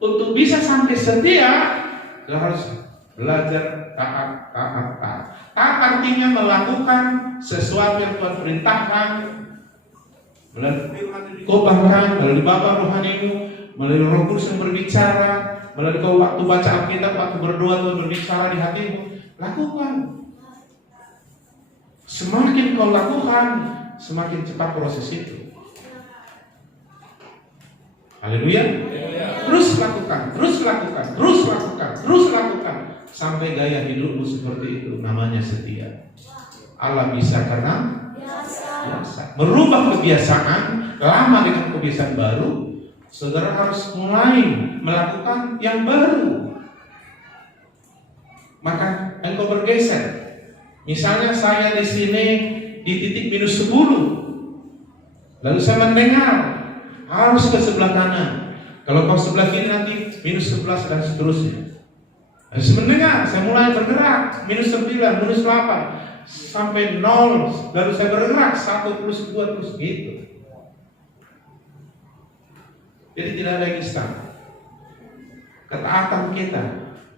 untuk bisa sampai setia, kita harus belajar taat. Taat artinya melakukan sesuatu yang Tuhan perintahkan, melalui firman yang dikotbahkan, melalui bapa rohanimu, melalui Roh Kudus yang berbicara, melalui kau waktu baca Alkitab, waktu berdoa Tuhan berbicara di hatimu, lakukan. Semakin kau lakukan, semakin cepat proses itu. Haleluya. Terus lakukan, sampai gaya hidupmu seperti itu, namanya setia. Allah bisa karena biasa. Merubah kebiasaan lama dengan kebiasaan baru, saudara harus mulai melakukan yang baru. Maka engkau bergeser. Misalnya saya di sini di titik -10, lalu saya mendengar harus ke sebelah kanan. Kalau kau sebelah kiri nanti -11 dan seterusnya. Harus mendengar, saya mulai bergerak -9, -8 sampai 0, lalu saya bergerak 1 + 2 terus gitu. Jadi tidak ada instan. Ketaatan kita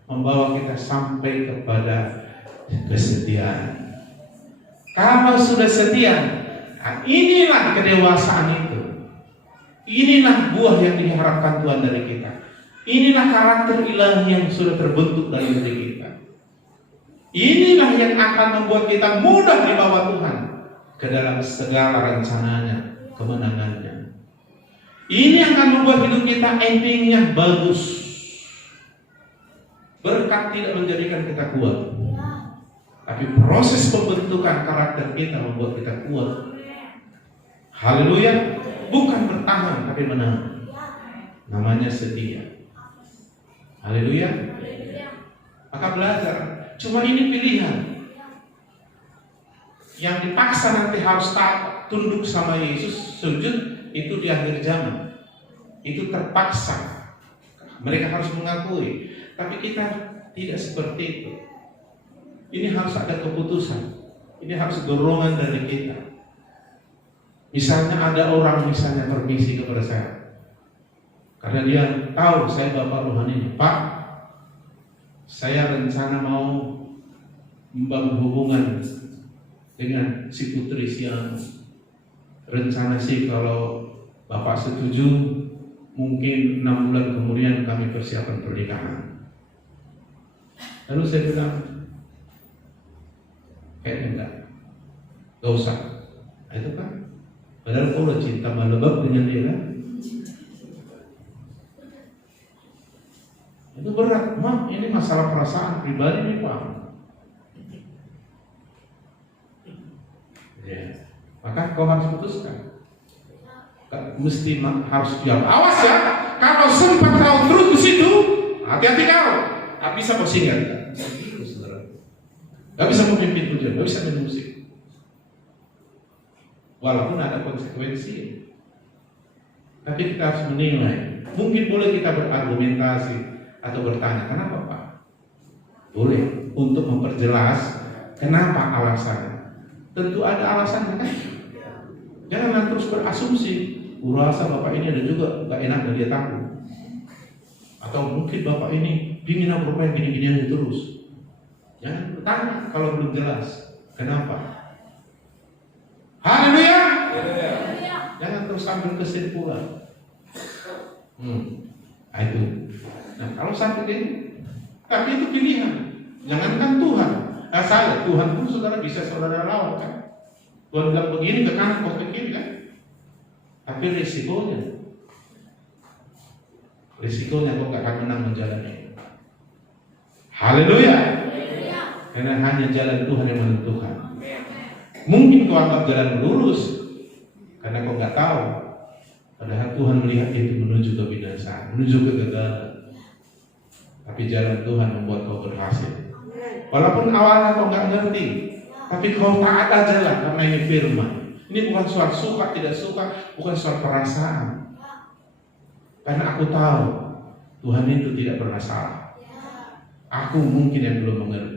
membawa kita sampai kepada kesetiaan. Kalau sudah setia, nah inilah kedewasaan itu. Inilah buah yang diharapkan Tuhan dari kita. Inilah karakter ilahi yang sudah terbentuk dari diri kita. Inilah yang akan membuat kita mudah dibawa Tuhan ke dalam segala rencananya, kemenangannya. Ini yang akan membuat hidup kita endingnya bagus. Berkat tidak menjadikan kita kuat, tapi proses pembentukan karakter kita membuat kita kuat. Haleluya. Bukan bertahan tapi menang. Namanya setia. Haleluya. Maka belajar. Cuma ini pilihan. Yang dipaksa nanti harus tunduk sama Yesus, sujud, itu di akhir zaman. Itu terpaksa. Mereka harus mengakui. Tapi kita tidak seperti itu. Ini harus ada keputusan. Ini harus dorongan dari kita. Misalnya ada orang permisi kepada saya, karena dia tahu saya bapak rohani, Pak, saya rencana mau membangun hubungan dengan si putri siang. Rencana sih kalau bapak setuju, mungkin 6 bulan kemudian kami persiapan pernikahan. Lalu saya bilang, kayaknya enggak usah. Itu kan padahal kau udah cinta melebab dengan dia kan? Itu berat, Mak. Ini masalah perasaan pribadi nih, Pak. Ya. Maka kau harus putuskan. Mesti harus diam. Awas ya, kalau sempat kau terus di situ, hati-hati kau. Tak bisa kau singgah. Gak bisa memimpin tujuan, gak bisa main musik. Walaupun ada konsekuensi, tapi kita harus menilai. Mungkin boleh kita berargumentasi atau bertanya, kenapa Pak? Boleh, untuk memperjelas kenapa alasannya. Tentu ada alasannya kan? Jangan terus berasumsi. Urasa Bapak ini ada juga gak enak dan dia takut. Atau mungkin Bapak ini ingin aku bermain gini-gini aja terus. Jangan bertanya kalau belum jelas. Kenapa? Haleluya. Jangan terus ambil kesimpulan. Itu. Nah, kalau sampai ini, tapi itu pilihan. Jangankan Tuhan. Saya Tuhan pun saudara bisa saudara lawan kan. Tuhan bilang begini ke kanan, kau ke kiri kan. Tapi risikonya kau gak akan menang menjalani. Haleluya. Karena hanya jalan Tuhan yang menentukan. Mungkin kau anggap jalan lurus karena kau nggak tahu. Padahal Tuhan melihat itu menuju kebinasaan, menuju kegagalan. Tapi jalan Tuhan membuat kau berhasil. Walaupun awalnya kau nggak ngerti, tapi kau tak ada jalan karena ini firman. Ini bukan soal suka tidak suka, bukan soal perasaan. Karena aku tahu Tuhan itu tidak pernah salah. Aku mungkin yang belum mengerti.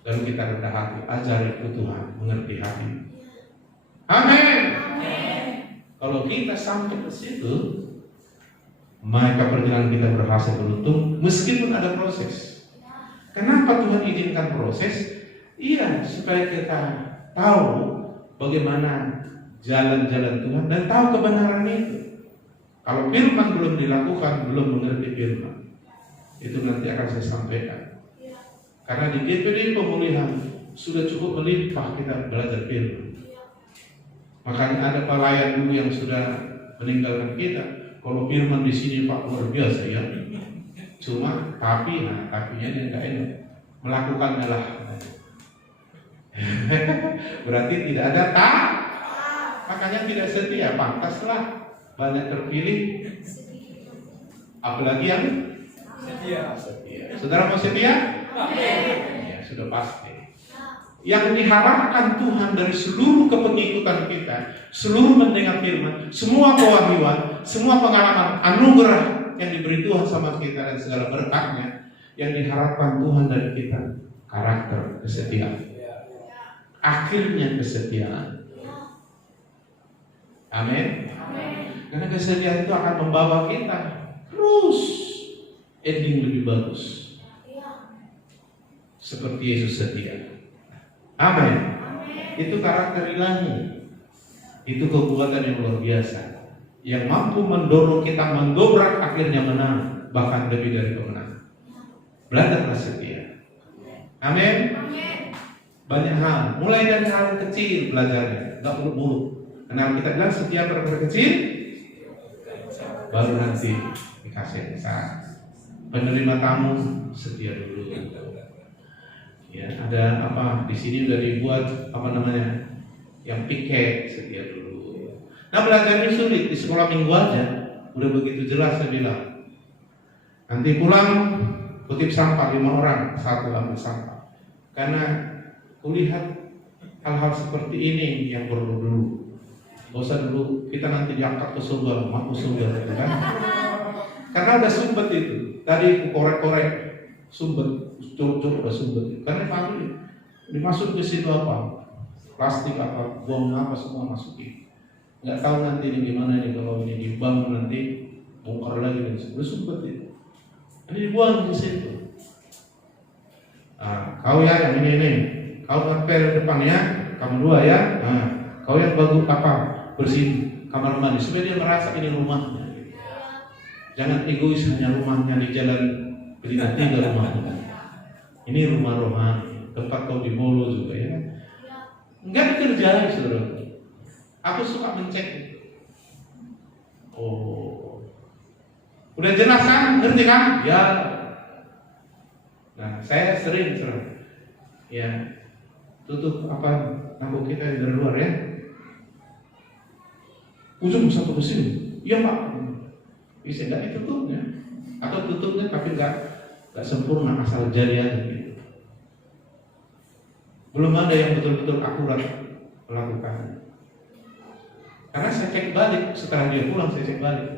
Lalu kita rendah hati, ajari Tuhan mengerti hati. Amin. Kalau kita sampai ke situ, maka perjalanan kita berhasil beruntung meskipun ada proses. Kenapa Tuhan izinkan proses? Iya, supaya kita tahu bagaimana jalan-jalan Tuhan dan tahu kebenaran itu. Kalau firman belum dilakukan, belum mengerti firman, itu nanti akan saya sampaikan. Karena di GPD pemulihan sudah cukup melimpah kita belajar firman. Makanya ada pelayan dulu yang sudah meninggalkan kita. Kalau firman di sini Pak luar biasa ya. Cuma tapinya dia nggak enak. Melakukannya lah. Berarti tidak ada makanya tidak setia. Pantaslah banyak terpilih. Apalagi yang setia. Saudara mau setia? Ya, sudah pasti. Yang diharapkan Tuhan dari seluruh kepengikutan kita, seluruh mendengar firman, semua pewahyuan, semua pengalaman, anugerah yang diberi Tuhan sama kita dan segala berkatnya, yang diharapkan Tuhan dari kita, karakter, kesetiaan. Akhirnya kesetiaan. Amin. Karena kesetiaan itu akan membawa kita terus ending lebih bagus. Seperti Yesus setia. Amin. Itu karakter ilahi. Itu kekuatan yang luar biasa, yang mampu mendorong kita mendobrak akhirnya menang, bahkan lebih dari pemenang. Belajarlah setia. Amin. Banyak hal, mulai dari hal yang kecil belajarnya, nggak muluk-muluk. Kenapa kita bilang setia pada kecil, baru nanti dikasih besar. Penerima tamu setia dulu. Ya, ada apa di sini udah dibuat yang piket, setia dulu. Nah, belajarnya sulit di sekolah minggu aja udah begitu jelas saya bilang. Nanti pulang kutip sampah 5 orang, 1 ambil sampah. Karena kulihat hal-hal seperti ini yang perlu dulu. Gak usah dulu kita nanti diangkat ke surga, mampu surga gitu kan? Karena udah sumpet itu. Tadi korek-korek sumber, curug udah sumber. Karena pagi dimasuk ke situ apa, plastik apa, buang apa semua masukin. Nggak tahu nanti ini gimana nih kalau ini dibangun nanti bongkar lagi dan udah sumber itu. Ini dibuang di situ. Nah, kau ya yang ini, kau ngepel depan ya, kamu 2 ya. Nah, kau yang bagus apa, bersih kamar mandi supaya dia merasa ini rumahnya. Jangan egois hanya rumahnya di jalan Pelita 3 rumahnya. Ini rumah rohani, tempat kau di Molo juga ya. Enggak dikerjain saudara. Aku suka mencek. Oh, udah jelas kan? Ngerti kan? Ya. Nah, saya sering ya tutup lampu kita dari luar ya. Ujung satu mesin, iya Pak. Bisa nggak ditutupnya? Atau tutupnya tapi nggak sempurna, asal jadi aja gitu. Belum ada yang betul-betul akurat melakukan. Karena saya cek balik setelah dia pulang, saya cek balik.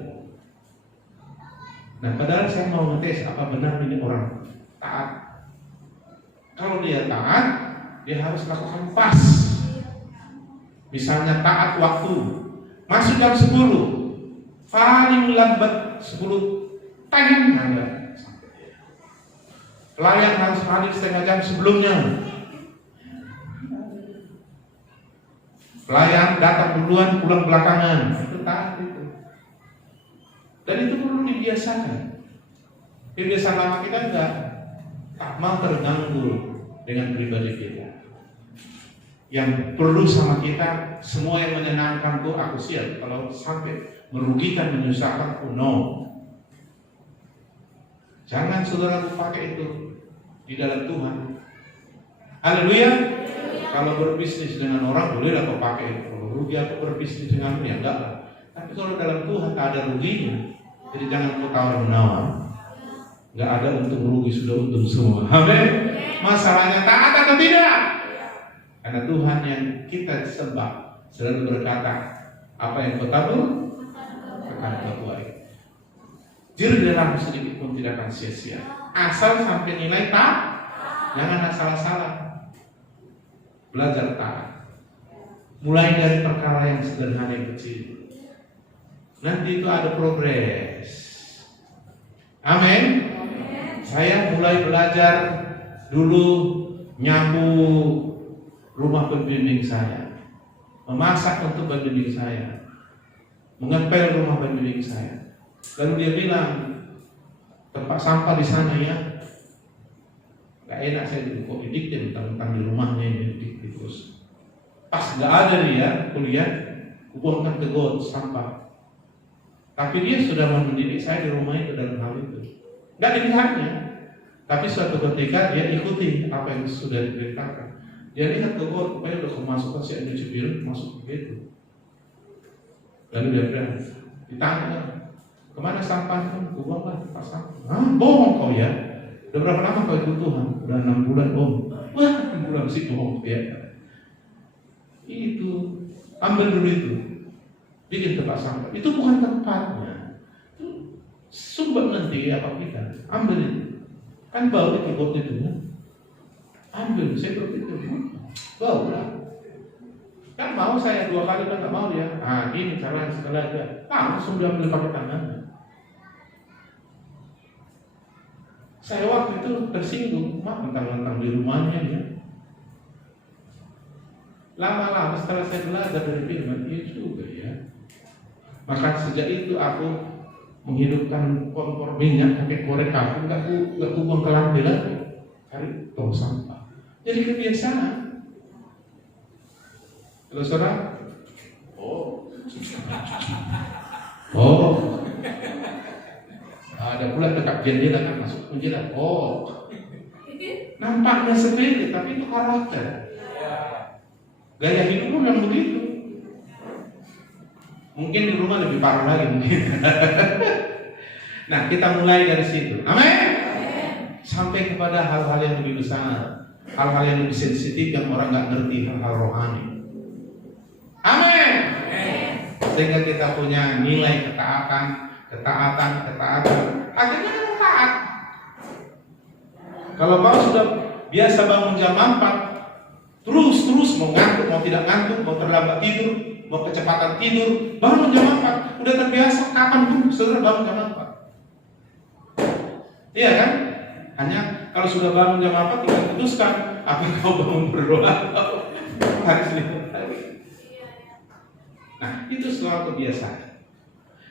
Nah, padahal saya mau ngetes apa benar ini orang taat. Kalau dia taat, dia harus lakukan pas. Misalnya taat waktu. Masuk jam 10, paling lambat 10 teng ada. Pelayan harus hadir setengah jam sebelumnya. Pelayan datang duluan, pulang belakangan. Itu taat itu. Dan itu perlu dibiasakan. Kebiasaan lama kita enggak tak mau terganggu dengan pribadi kita. Yang perlu sama kita, semua yang menyenangkanku aku siap. Kalau sampai merugikan, menyusahkanku, no. Jangan saudara pakai itu di dalam Tuhan. Haleluya. Kalau berbisnis dengan orang bolehlah kau pakai. Kalau rugi aku berbisnis denganmu ya enggak lah. Tapi kalau dalam Tuhan tak ada ruginya. Jadi jangan kau tawar menawar. Enggak ada untung rugi, sudah untung semua. Amin. Masalahnya taat atau tidak? Karena Tuhan yang kita sembah selalu berkata, apa yang kau tabur akan kau tuai. Jeri dalam sedikit pun tidak akan sia-sia. Asal sampai nilai tak, jangan asal-asalan. Belajar taat. Mulai dari perkara yang sederhana yang kecil. Nanti itu ada progres. Amin. Saya mulai belajar dulu nyapu rumah pembimbing saya, memasak untuk pembimbing saya, mengepel rumah pembimbing saya. Lalu dia bilang, tempat sampah di sana ya, gak enak saya kok didikte tentang di rumahnya ini didikte terus. Pas gak ada dia kuliah, buangkan ke got sampah. Tapi dia sudah mendidik saya di rumah itu dalam hal itu. Gak dilihatnya, tapi suatu ketika dia ikuti apa yang sudah diberitakan. Dia lihat ke got, supaya udah kemasukan si nyuci piring, masuk begitu. Lalu dia bilang, ditanya, kemana sampahnya? Kubuanglah tempat sampah. Bohong kau ya. Udah berapa lama kau ikut Tuhan? Udah 6 bulan om. Wah, 6 bulan sih bohong ya. Itu, ambil dulu itu, bikin tempat sampah. Itu bukan tempatnya. Itu sumbang nanti apa kita? Ambil itu. Kan bau di got itu ya. Ambil, saya berpikir, bau lah. Kan mau saya 2 kali udah nggak mau dia. Ini cara sekali aja. Langsung diambil pakai tangannya. Saya waktu itu tersinggung, mentang-mentang di rumahnya ya. Lama-lama setelah saya belajar dari firman, iya juga ya. Maka sejak itu aku menghidupkan kompor minyak pakai korek api, nggak buang ke lantai lagi, cari tong sampah. Jadi kebiasaan. Kalau saudara, ada pula dekat jendela kan masuk jendela. Nampaknya sepele, tapi itu karakter. Gaya hidupmu yang begitu. Mungkin di rumah lebih parah lagi mungkin. Nah, kita mulai dari situ. Amin. Sampai kepada hal-hal yang lebih besar. Hal-hal yang lebih sensitif yang orang nggak ngerti, hal-hal rohani. Amin. Sehingga kita punya nilai ketaatan. Akhirnya kita taat. Kalau mau sudah biasa bangun jam 4, terus mau ngantuk, mau tidak ngantuk, mau terlambat tidur, mau kecepatan tidur, bangun jam 4. Udah terbiasa, kapan pun saudara bangun jam 4. Iya kan? Hanya kalau sudah bangun jam 4 tinggal putuskan apa kau bangun berdoa atau harus lihat lagi. Nah, itu selalu kebiasaan.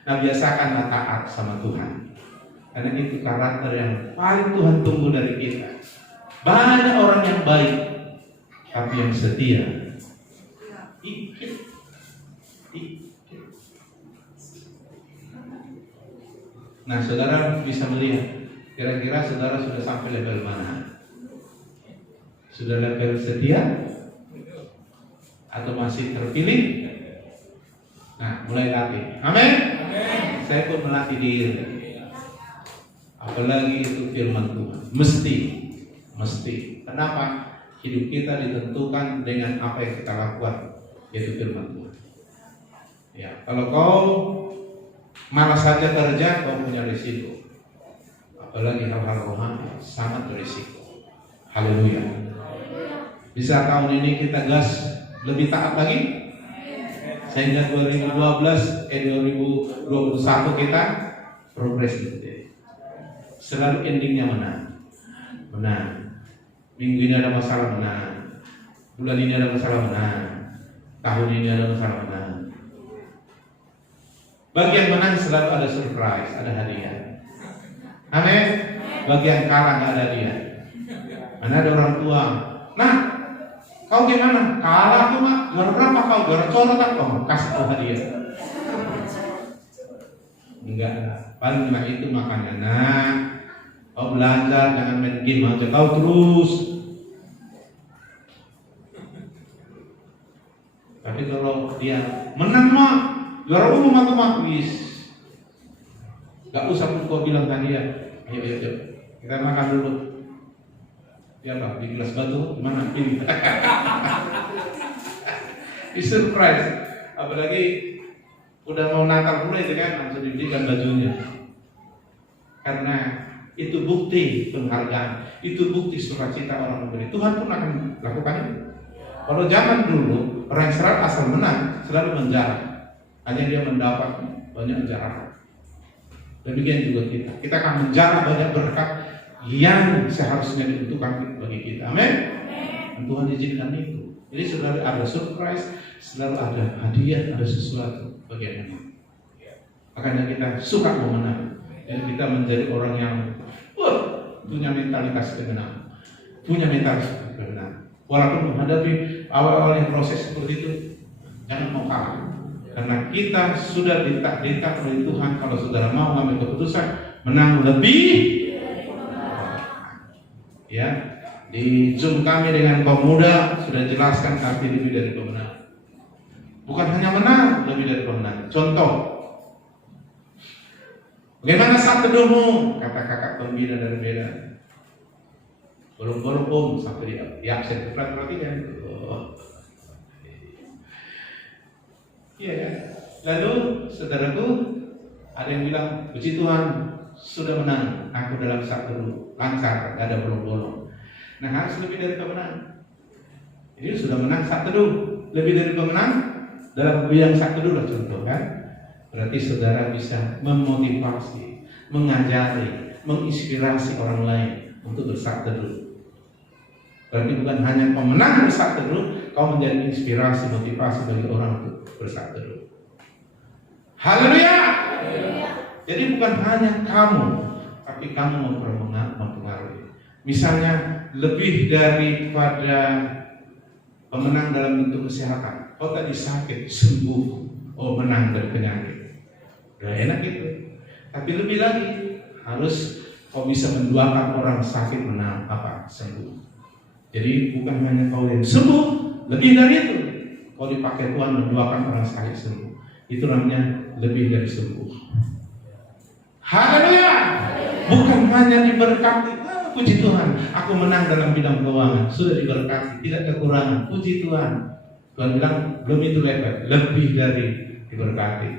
Nah, biasakanlah taat sama Tuhan. Karena itu karakter yang paling Tuhan tunggu dari kita. Banyak orang yang baik, tapi yang setia. Nah, saudara bisa melihat kira-kira saudara sudah sampai level mana. Sudah level setia? Atau masih terpilih? Nah, mulai latih. Amin. Saya pun melatih diri. Apalagi itu firman Tuhan. Mesti. Kenapa? Hidup kita ditentukan dengan apa yang kita lakukan, yaitu firman Tuhan. Ya, kalau kau malas saja kerja, kau punya risiko. Apalagi hal-hal rohani sangat berisiko. Haleluya. Bisa tahun ini kita gas lebih taat lagi, sehingga 2021 kita progres gitu. Selalu endingnya menang. Minggu ini ada masalah menang, bulan ini ada masalah menang, tahun ini ada masalah menang. Bagi yang menang selalu ada surprise, ada hadiah. Amin. Bagi yang kalah nggak ada hadiah. Mana ada orang tua, nah kau gimana? Kalah tuh mak, juara berapa kau? Juara corot kau? Kasih kau hadiah. Enggak, paling cuma itu makanya. Nah, kau belajar jangan main game aja, kau terus. Tapi kalau dia menang mak, juara umum aku mak, gak usah pun kau bilang tadi ya. Ayo, kita makan dulu. Ya Pak, di gelas batu gimana? Ini. Di surprise. Apalagi udah mau Natal mulai itu kan, langsung dibelikan bajunya. Karena itu bukti penghargaan, itu bukti sukacita orang memberi. Tuhan pun akan lakukan itu. Kalau zaman dulu orang Israel asal menang selalu menjarah, hanya dia mendapat banyak jarahan. Demikian juga kita akan menjarah banyak berkat yang seharusnya diuntukkan bagi kita. Amin. Tuhan izinkan itu. Jadi selalu ada surprise, selalu ada hadiah, ada sesuatu bagaimana. Makanya kita suka memenang. Jadi kita menjadi orang yang punya mentalitas kemenangan, punya mentalitas kemenangan. Walaupun menghadapi awal-awal yang proses seperti itu, jangan mau kalah. Karena kita sudah ditakdirkan oleh Tuhan, kalau saudara mau mengambil keputusan, menang lebih. Ya, di Zoom kami dengan kaum muda sudah jelaskan arti lebih dari pemenang. Bukan hanya menang, lebih dari pemenang. Contoh, bagaimana saat teduhmu? Kata kakak pembina dari Medan. Bolong-bolong sampai di absen. Perhatikan. Iya kan? Lalu saudaraku, ada yang bilang, puji Tuhan sudah menang, aku dalam saat teduh lancar, gak ada bolong-bolong. Nah, harus lebih dari pemenang. Ini sudah menang saat teduh, lebih dari pemenang dalam bidang saat teduh lah contoh kan. Berarti saudara bisa memotivasi, mengajari, menginspirasi orang lain untuk bersaat teduh. Berarti bukan hanya pemenang bersaat teduh, kau menjadi inspirasi, motivasi bagi orang untuk bersaat teduh. Haleluya. Jadi bukan hanya kamu, tapi kamu mempengaruhi. Misalnya lebih daripada pemenang dalam bentuk kesehatan. Kau tadi sakit, sembuh, oh menang dari penyakit. Udah enak gitu. Tapi lebih lagi harus kau bisa mendoakan orang sakit menang sembuh. Jadi bukan hanya kau yang sembuh, lebih dari itu. Kau dipakai Tuhan mendoakan orang sakit sembuh. Itu namanya lebih dari sembuh. Haleluya. Bukan hanya diberkati, puji Tuhan, aku menang dalam bidang keuangan, sudah diberkati, tidak kekurangan, puji Tuhan. Tuhan bilang belum itu level, lebih dari diberkati.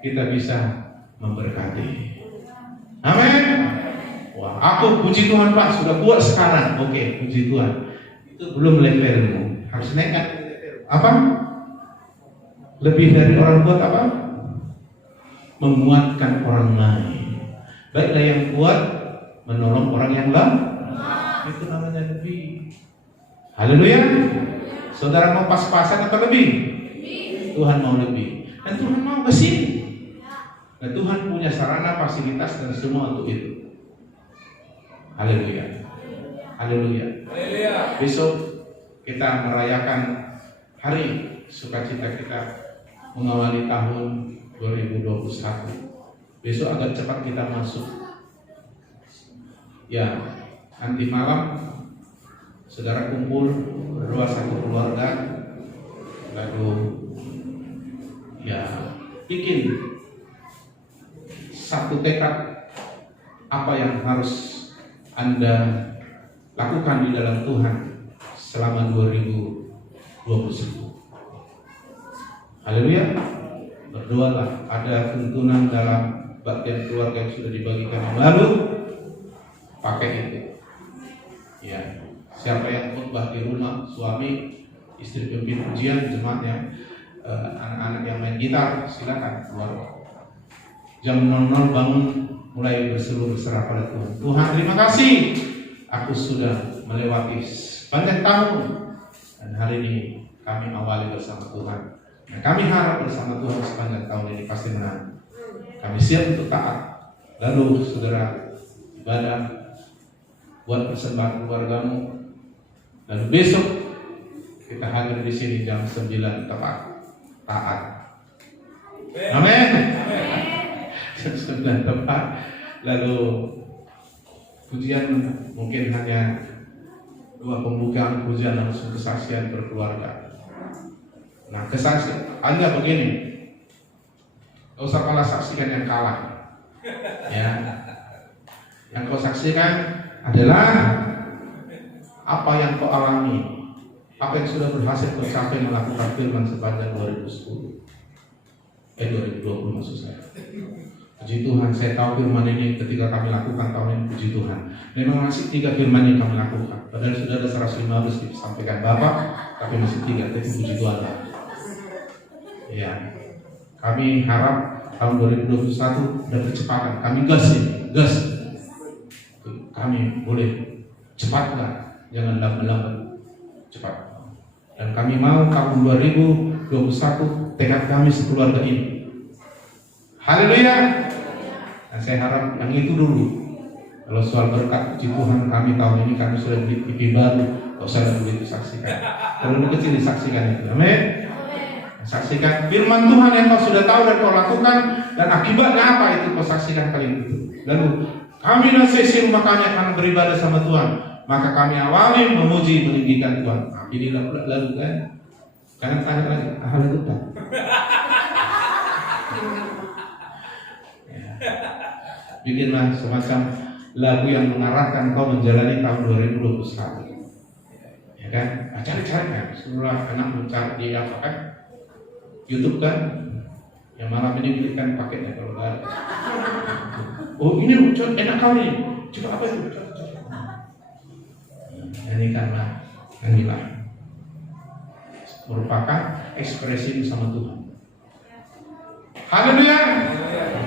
Kita bisa memberkati. Amin. Wah, aku puji Tuhan Pak, sudah kuat sekarang. Oke, puji Tuhan. Itu belum levelmu. Harus naikkan apa? Lebih dari orang kuat apa? Menguatkan orang lain. Baiklah yang kuat menolong orang yang lemah. Itu namanya lebih. Haleluya. Saudara mau pas-pasan atau lebih? Tuhan mau lebih. Dan Tuhan mau ke sini. Dan Tuhan punya sarana, fasilitas dan semua untuk itu. Haleluya. Haleluya. Besok kita merayakan hari sukacita kita mengawali tahun 2021. Besok agak cepat kita masuk. Ya, nanti malam saudara kumpul berdua satu keluarga, lalu ya bikin satu tekad apa yang harus Anda lakukan di dalam Tuhan selama 2021. Haleluya. Berdoalah, ada tuntunan dalam bagian keluarga yang sudah dibagikan yang lalu, pakai itu. Ya, siapa yang khotbah di rumah, suami, istri pemimpin pujian, jemaatnya, anak-anak yang main gitar, silakan keluar. Jam 00 bangun, mulai berserah pada Tuhan. Tuhan, terima kasih, aku sudah melewati sepanjang tahun, dan hari ini kami awali bersama Tuhan. Nah, kami harap bersama Tuhan sepanjang tahun ini pasti menang. Kami siap untuk taat. Lalu saudara ibadah, buat persembahan keluargamu. Lalu besok kita hadir di sini jam 9 tepat. Taat. Amin. Jam 9 tepat. Lalu pujian mungkin hanya 2 pembukaan pujian, langsung kesaksian berkeluarga. Nah, kesaksian Anda begini, gak usah kalah saksikan yang kalah, ya. Yang kau saksikan adalah apa yang kau alami, apa yang sudah berhasil kau capai melakukan firman sepanjang 2020 maksud saya. Puji Tuhan, saya tahu firman ini ketika kami lakukan tahun ini, puji Tuhan. Memang masih 3 firman yang kami lakukan, padahal sudah ada 115 disampaikan Bapak, tapi masih 3, tapi puji Tuhan. Ya, kami harap tahun 2021 ada percepatan. Kami gas. Kami boleh cepatlah, jangan lambat, cepat. Dan kami mau tahun 2021 tekad kami sekeluarga ini. Haleluya. Dan saya harap yang itu dulu. Kalau soal berkat, puji Tuhan, kami tahun ini kami sudah beli TV baru, kalau saya boleh disaksikan. Kalau kecil disaksikan itu. Amin. Saksikan firman Tuhan yang kau sudah tahu dan kau lakukan, dan akibatnya apa itu kau saksikan kali itu. Lalu kami dan sesi rumah kami akan beribadah sama Tuhan. Maka kami awali memuji meninggikan Tuhan. Nah, pilihlah pula lalu kan. Jangan tanya lagi, lalu kan. Bikinlah semacam lagu yang mengarahkan kau menjalani tahun 2021. Ya kan? Cari-cari kan. Semua anak mencari di apa kan? YouTube kan, yang malam ini belikan paketnya kalau nggak ada. Oh ini enak kali, coba apa itu? Nyanyilah, merupakan ekspresi bersama Tuhan. Haleluya.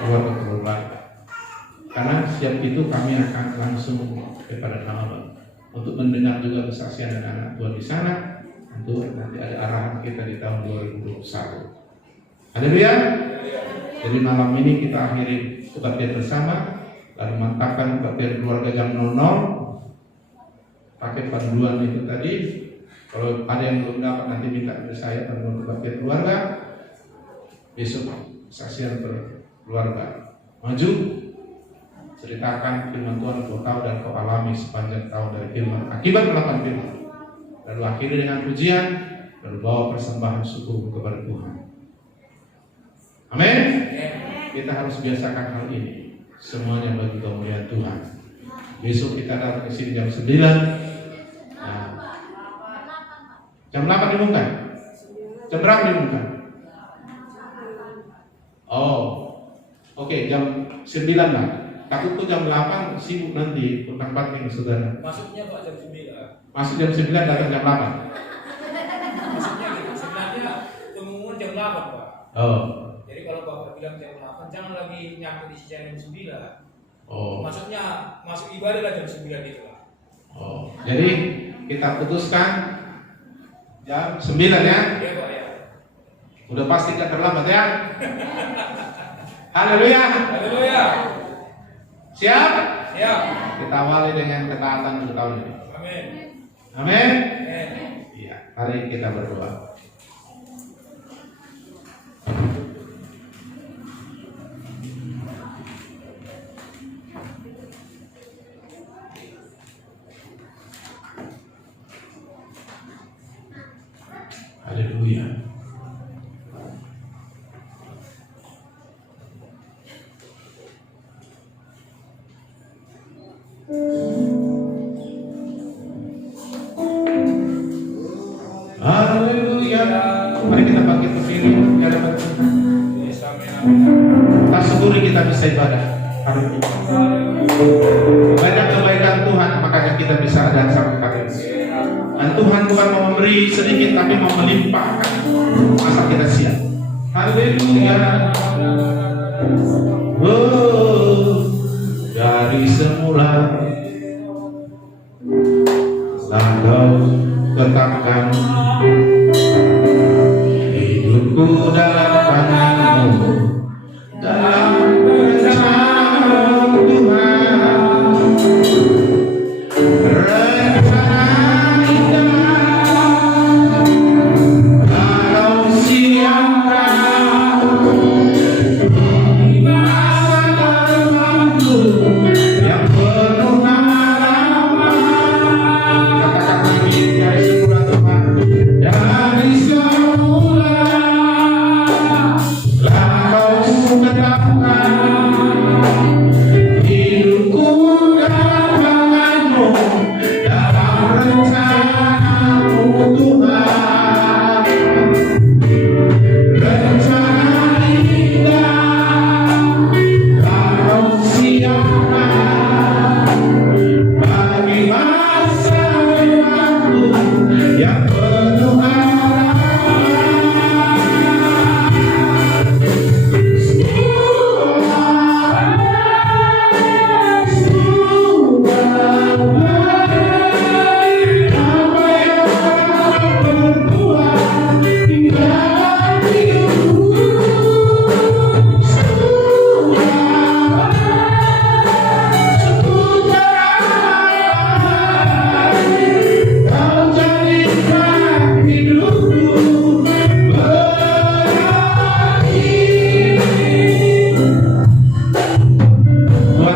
Buat keluarga. Karena siap itu kami akan langsung kepada nama untuk mendengar juga kesaksian anak Tuhan di sana. Tentu nanti ada arahan kita di tahun 2021. Haleluya. Jadi malam ini kita akhiri kebaktian bersama, lalu mantapkan kebaktian keluarga jam 00. Pakai panduan itu tadi. Kalau ada yang belum dapat nanti minta ke saya panduan kebaktian keluarga. Besok saksian berkeluarga. Maju, ceritakan firman Tuhan kau tahu dan kau alami sepanjang tahun dari firman. Akibat melakukan firman. Lalu akhiri dengan pujian, lalu bawa persembahan syukur kepada Tuhan. Amin. Kita harus biasakan hal ini. Semuanya bagi kemuliaan Tuhan. Besok kita datang ke sini jam 9. Nah, jam 8 dimulai. Jam berapa dimulai? Oh, oke, jam 9 lah. Takutku jam 8 sibuk nanti tempat yang saudara. Maksudnya Pak jam 9. Masuk jam 9 datang jam 8. Maksudnya gitu. Sebenarnya pengumuman jam 8 Pak. Oh. Jadi kalau Bapak bilang jam 8 jangan lagi nyampe di jam 9. Oh. Maksudnya masuk ibadah lah jam 9 itu Pak. Oh. Jadi kita putuskan jam 9 ya. Iya Pak ya. Udah pasti gak terlambat ya. Haleluya. Haleluya. Siap? Siap. Kita awali dengan ketaatan untuk tahun ini. Amin. Amin. Amin. Iya, mari kita berdoa. Haleluya. Haleluya. Mari kita bangkit berdiri di hadapan Tuhan. Tak syukuri kita bisa ibadah. Haleluya. Banyak kebaikan Tuhan, makanya kita bisa ada sama kalian. Dan Tuhan bukan mau memberi sedikit, tapi mau melimpahkan. Masa kita siap. Haleluya. Oh, dari semula Engkau tetapkan hidupku dalam tangan-Mu, dalam rencana Tuhan. Rencana indah Kau siapkan di masa depanku yang penuh harapan. Katakan lagi dari semula Tuhan, dari semula Kau tetapkan hidupku dalam tangan-Mu, dalam rencana-Mu Tuhan. Rencana indah Kau siapkan bagi masa depanku yang penuh Tuhan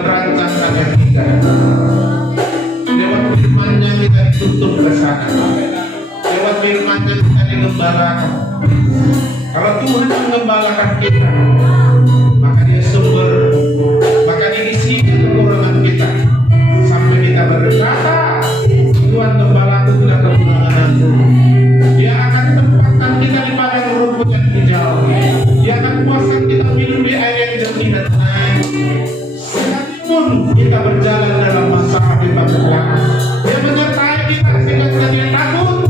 rancangkan yang kita. Lewat firman-Nya kita dituntun ke sana. Lewat firman-Nya kita digembalakan. Kalau Tuhan menggembalakan kita, maka Dia sumber, maka Dia isi kekurangan kita. Sampai kita berkata, Tuhan gembalaku tidak kekuranganku. Dia akan tempatkan kita di padang rumput yang hijau. Dia akan puaskan kita minum di air yang jernih dan tenang. Sekalipun kita berjalan dalam masalah di belakang, Dia menyertai kita sehingga kita tidak takut.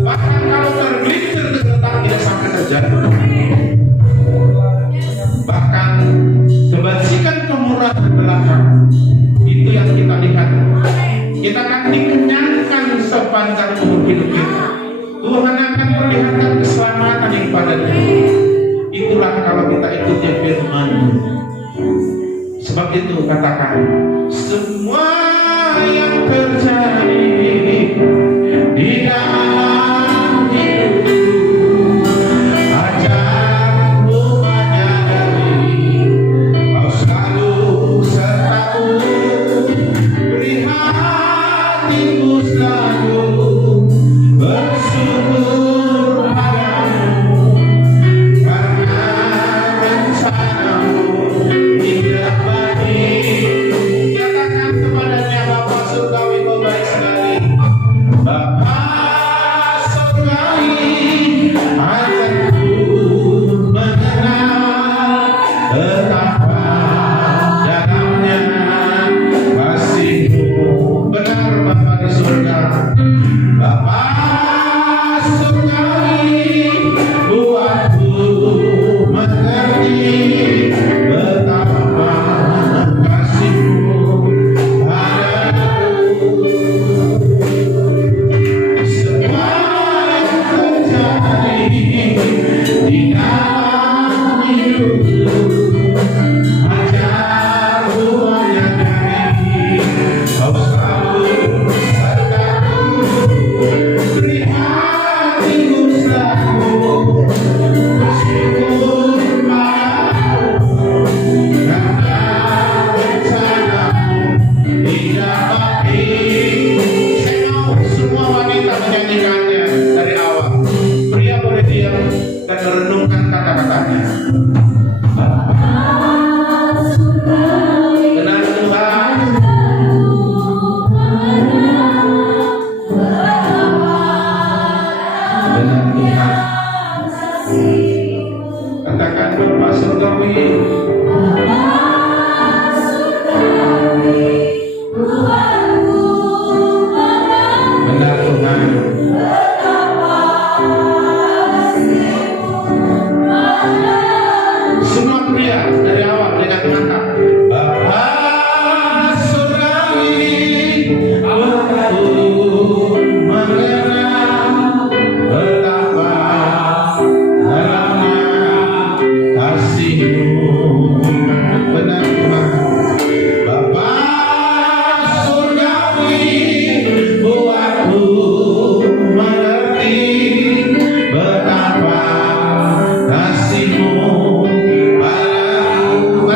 Bahkan kalau tergelincir tergeletak tidak sampai terjatuh. Bahkan kebajikan kemurahan belakang itu yang kita lihat. Kita akan dikenyangkan sepanjang umur hidup kita. Tuhan akan perlihatkan keselamatan yang padanya. Itulah kalau kita ikuti firman. Sebab itu katakan, semua yang terjadi di dalam hidupku, ajarku menyadari Kau selalu sertaku, beri hatiku selalu bersyukur padamu, karena rencana-Mu indah bagi. Katakan kepadanya, Bapa surgawi Kau baik sekali. Bapa surgawi, ajarku mengenal betapa dalamnya kasih-Mu. Benar Bapa di surga. Bapa surgawi, buatku mengerti betapa kasih-Mu padaku. Semua yang terjadi di dalam hidupku, ajarku menyadari Kau selalu sertaku, beri hatiku selalu bersyukur padamu, karena rencana-Mu indah bagi. Saya mau semua wanita menyanyikannya dari Bapa surgawi. Benar Tuhan. Semua pria dari awal dengan mengangkat Bapa surgawi, aku mengenal betapa dalamnya kasih-Mu. Benar Tuhan. Bapa surgawi, buatku mengerti betapa kasih-Mu padaku.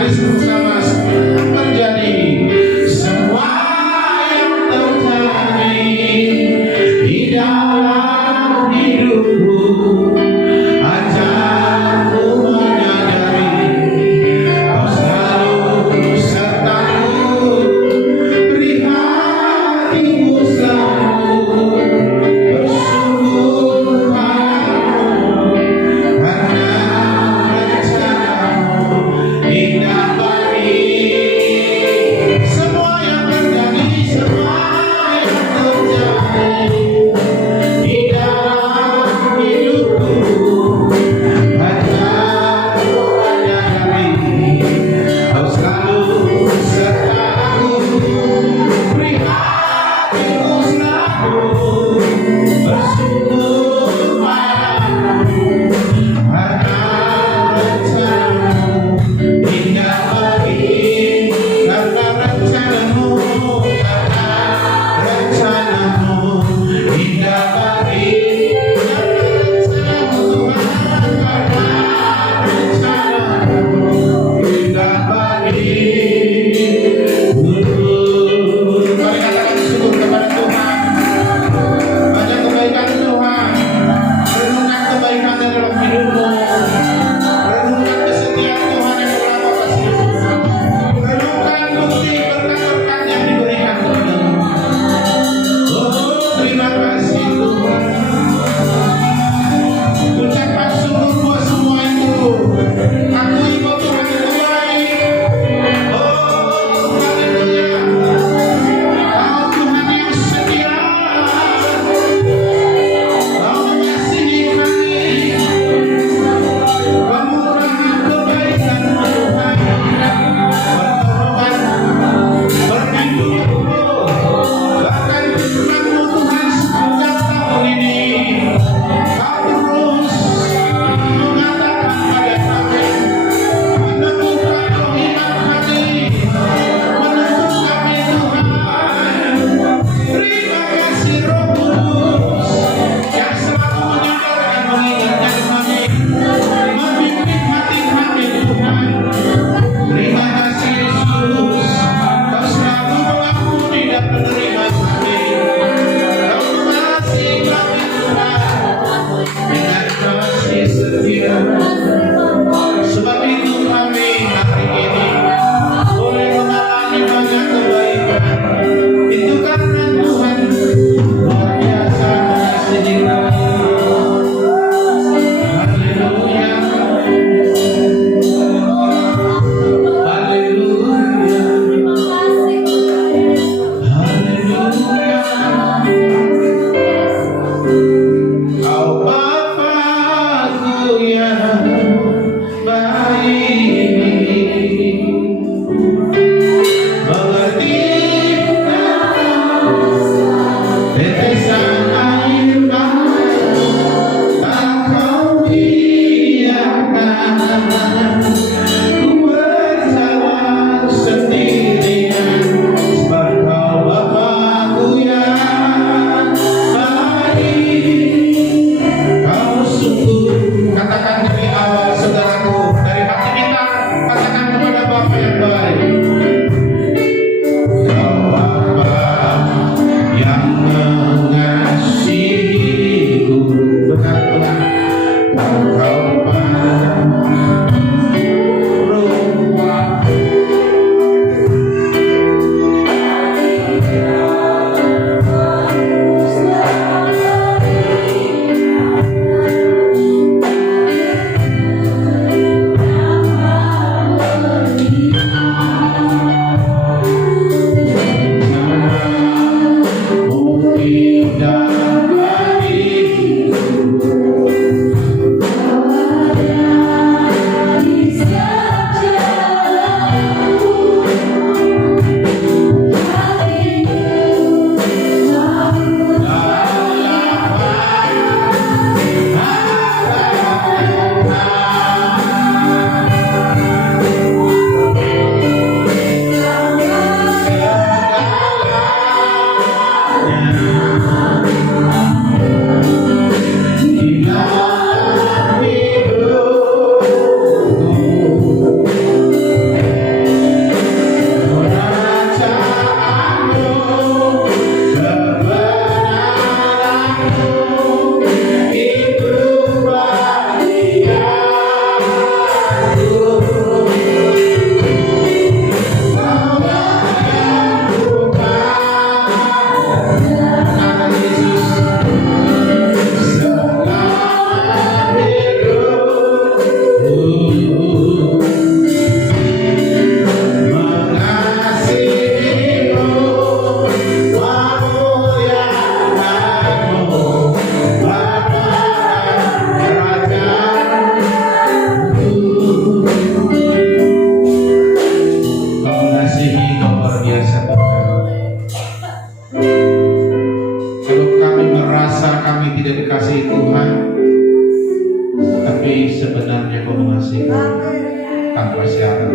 tanpa syarat.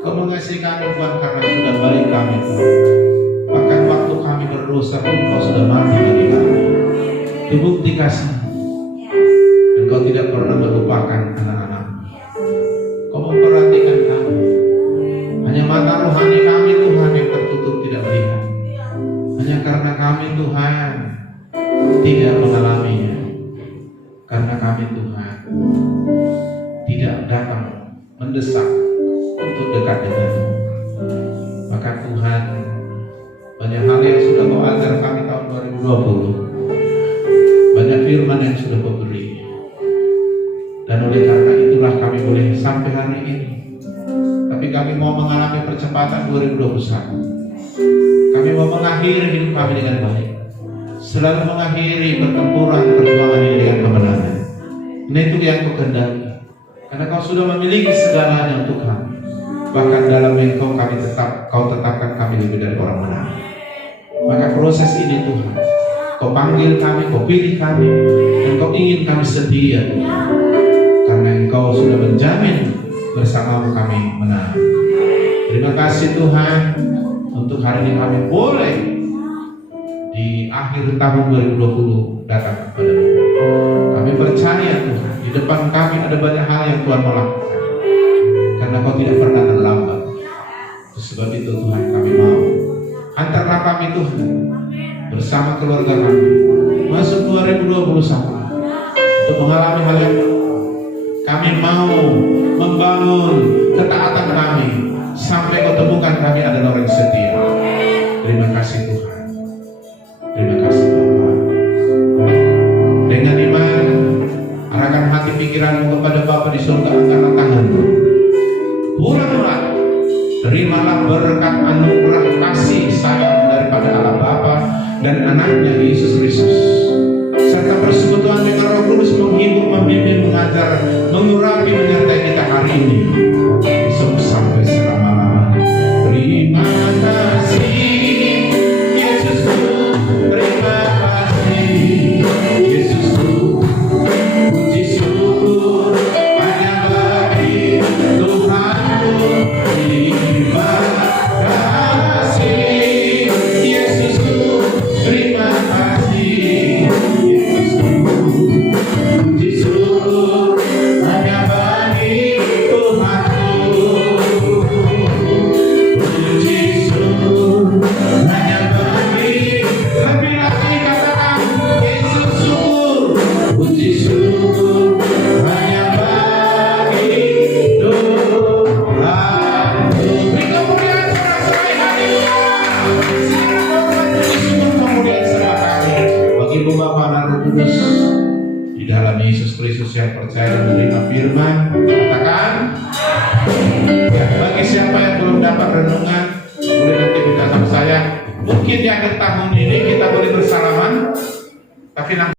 Kau mengasihi kami Tuhan karena sudah baik kami Tuhan. Bahkan waktu kami berdosa pun Kau sudah mati bagi kami. Itu bukti kasih. Dan Kau tidak pernah melupakan anak-anak. Kau memperhatikan kami. Hanya mata rohani kami Tuhan yang tertutup tidak melihat. Hanya karena kami Tuhan tidak mengalaminya. Karena kami Tuhan tidak datang mendesak untuk dekat denganmu. Maka Tuhan, banyak hal yang sudah Kau ajar kami tahun 2020. Banyak firman yang sudah Kau beri. Dan oleh karena itulah kami boleh sampai hari ini. Tapi kami mau mengalami percepatan 2021. Kami mau mengakhiri hidup kami dengan baik. Selalu mengakhiri pertempuran perjuangan ini dengan kebenaran. Ini itu yang Kau kehendaki. Karena Kau sudah memiliki segalanya untuk kami. Bahkan dalam Engkau Kau tetapkan kami lebih dari orang menang. Maka proses ini Tuhan, Kau panggil kami, Kau pilih kami, dan Kau ingin kami setia Tuhan. Karena Engkau sudah menjamin bersamamu kami menang. Terima kasih Tuhan untuk hari ini kami boleh di akhir tahun 2020 datang kepadamu. Kami percaya Tuhan, di depan kami ada banyak hal yang Tuhan mau lakukan. Karena Kau tidak pernah terlambat. Sebab itu Tuhan kami mau antarlah kami Tuhan bersama keluarga kami masuk 2021 untuk mengalami hal yang baru. Kami mau membangun ketaatan kami sampai Kau temukan kami adalah orang setia. Terima kasih Tuhan. Terima kasih Bapa. Dengan iman, arahkan hati pikiranmu kepada Bapa di surga, angkatlah tanganmu. Pulanglah, terimalah berkat anugerah kasih sayang daripada Allah Bapa dan anaknya Yesus Kristus, serta persekutuan dengan Roh Kudus menghibur, membimbing, mengajar, mengurapi, menyertai kita hari ini sampai selama-lamanya. Terima kasih Yesusku, terima kasih Yesusku, puji syukur hanya bagi Tuhanku. Terima kasih Yesusku, terima kasih Yesusku, puji syukur hanya bagi Tuhanku. Puji syukur hanya bagi, lebih lagi katakan Yesus syukur, puji syukur hanya bagi Tuhan. Beri kemuliaan saudara-saudari, haleluya. Silakan puji syukur kemuliaan serah kami bagi Bapa dan Roh Kudus di dalam Yesus Kristus yang percaya dan menerima firman. Katakan ya, bagi siapa yang belum dapat renungan boleh nanti minta sama saya. Mungkin di akhir tahun ini kita boleh bersalaman, tapi nanti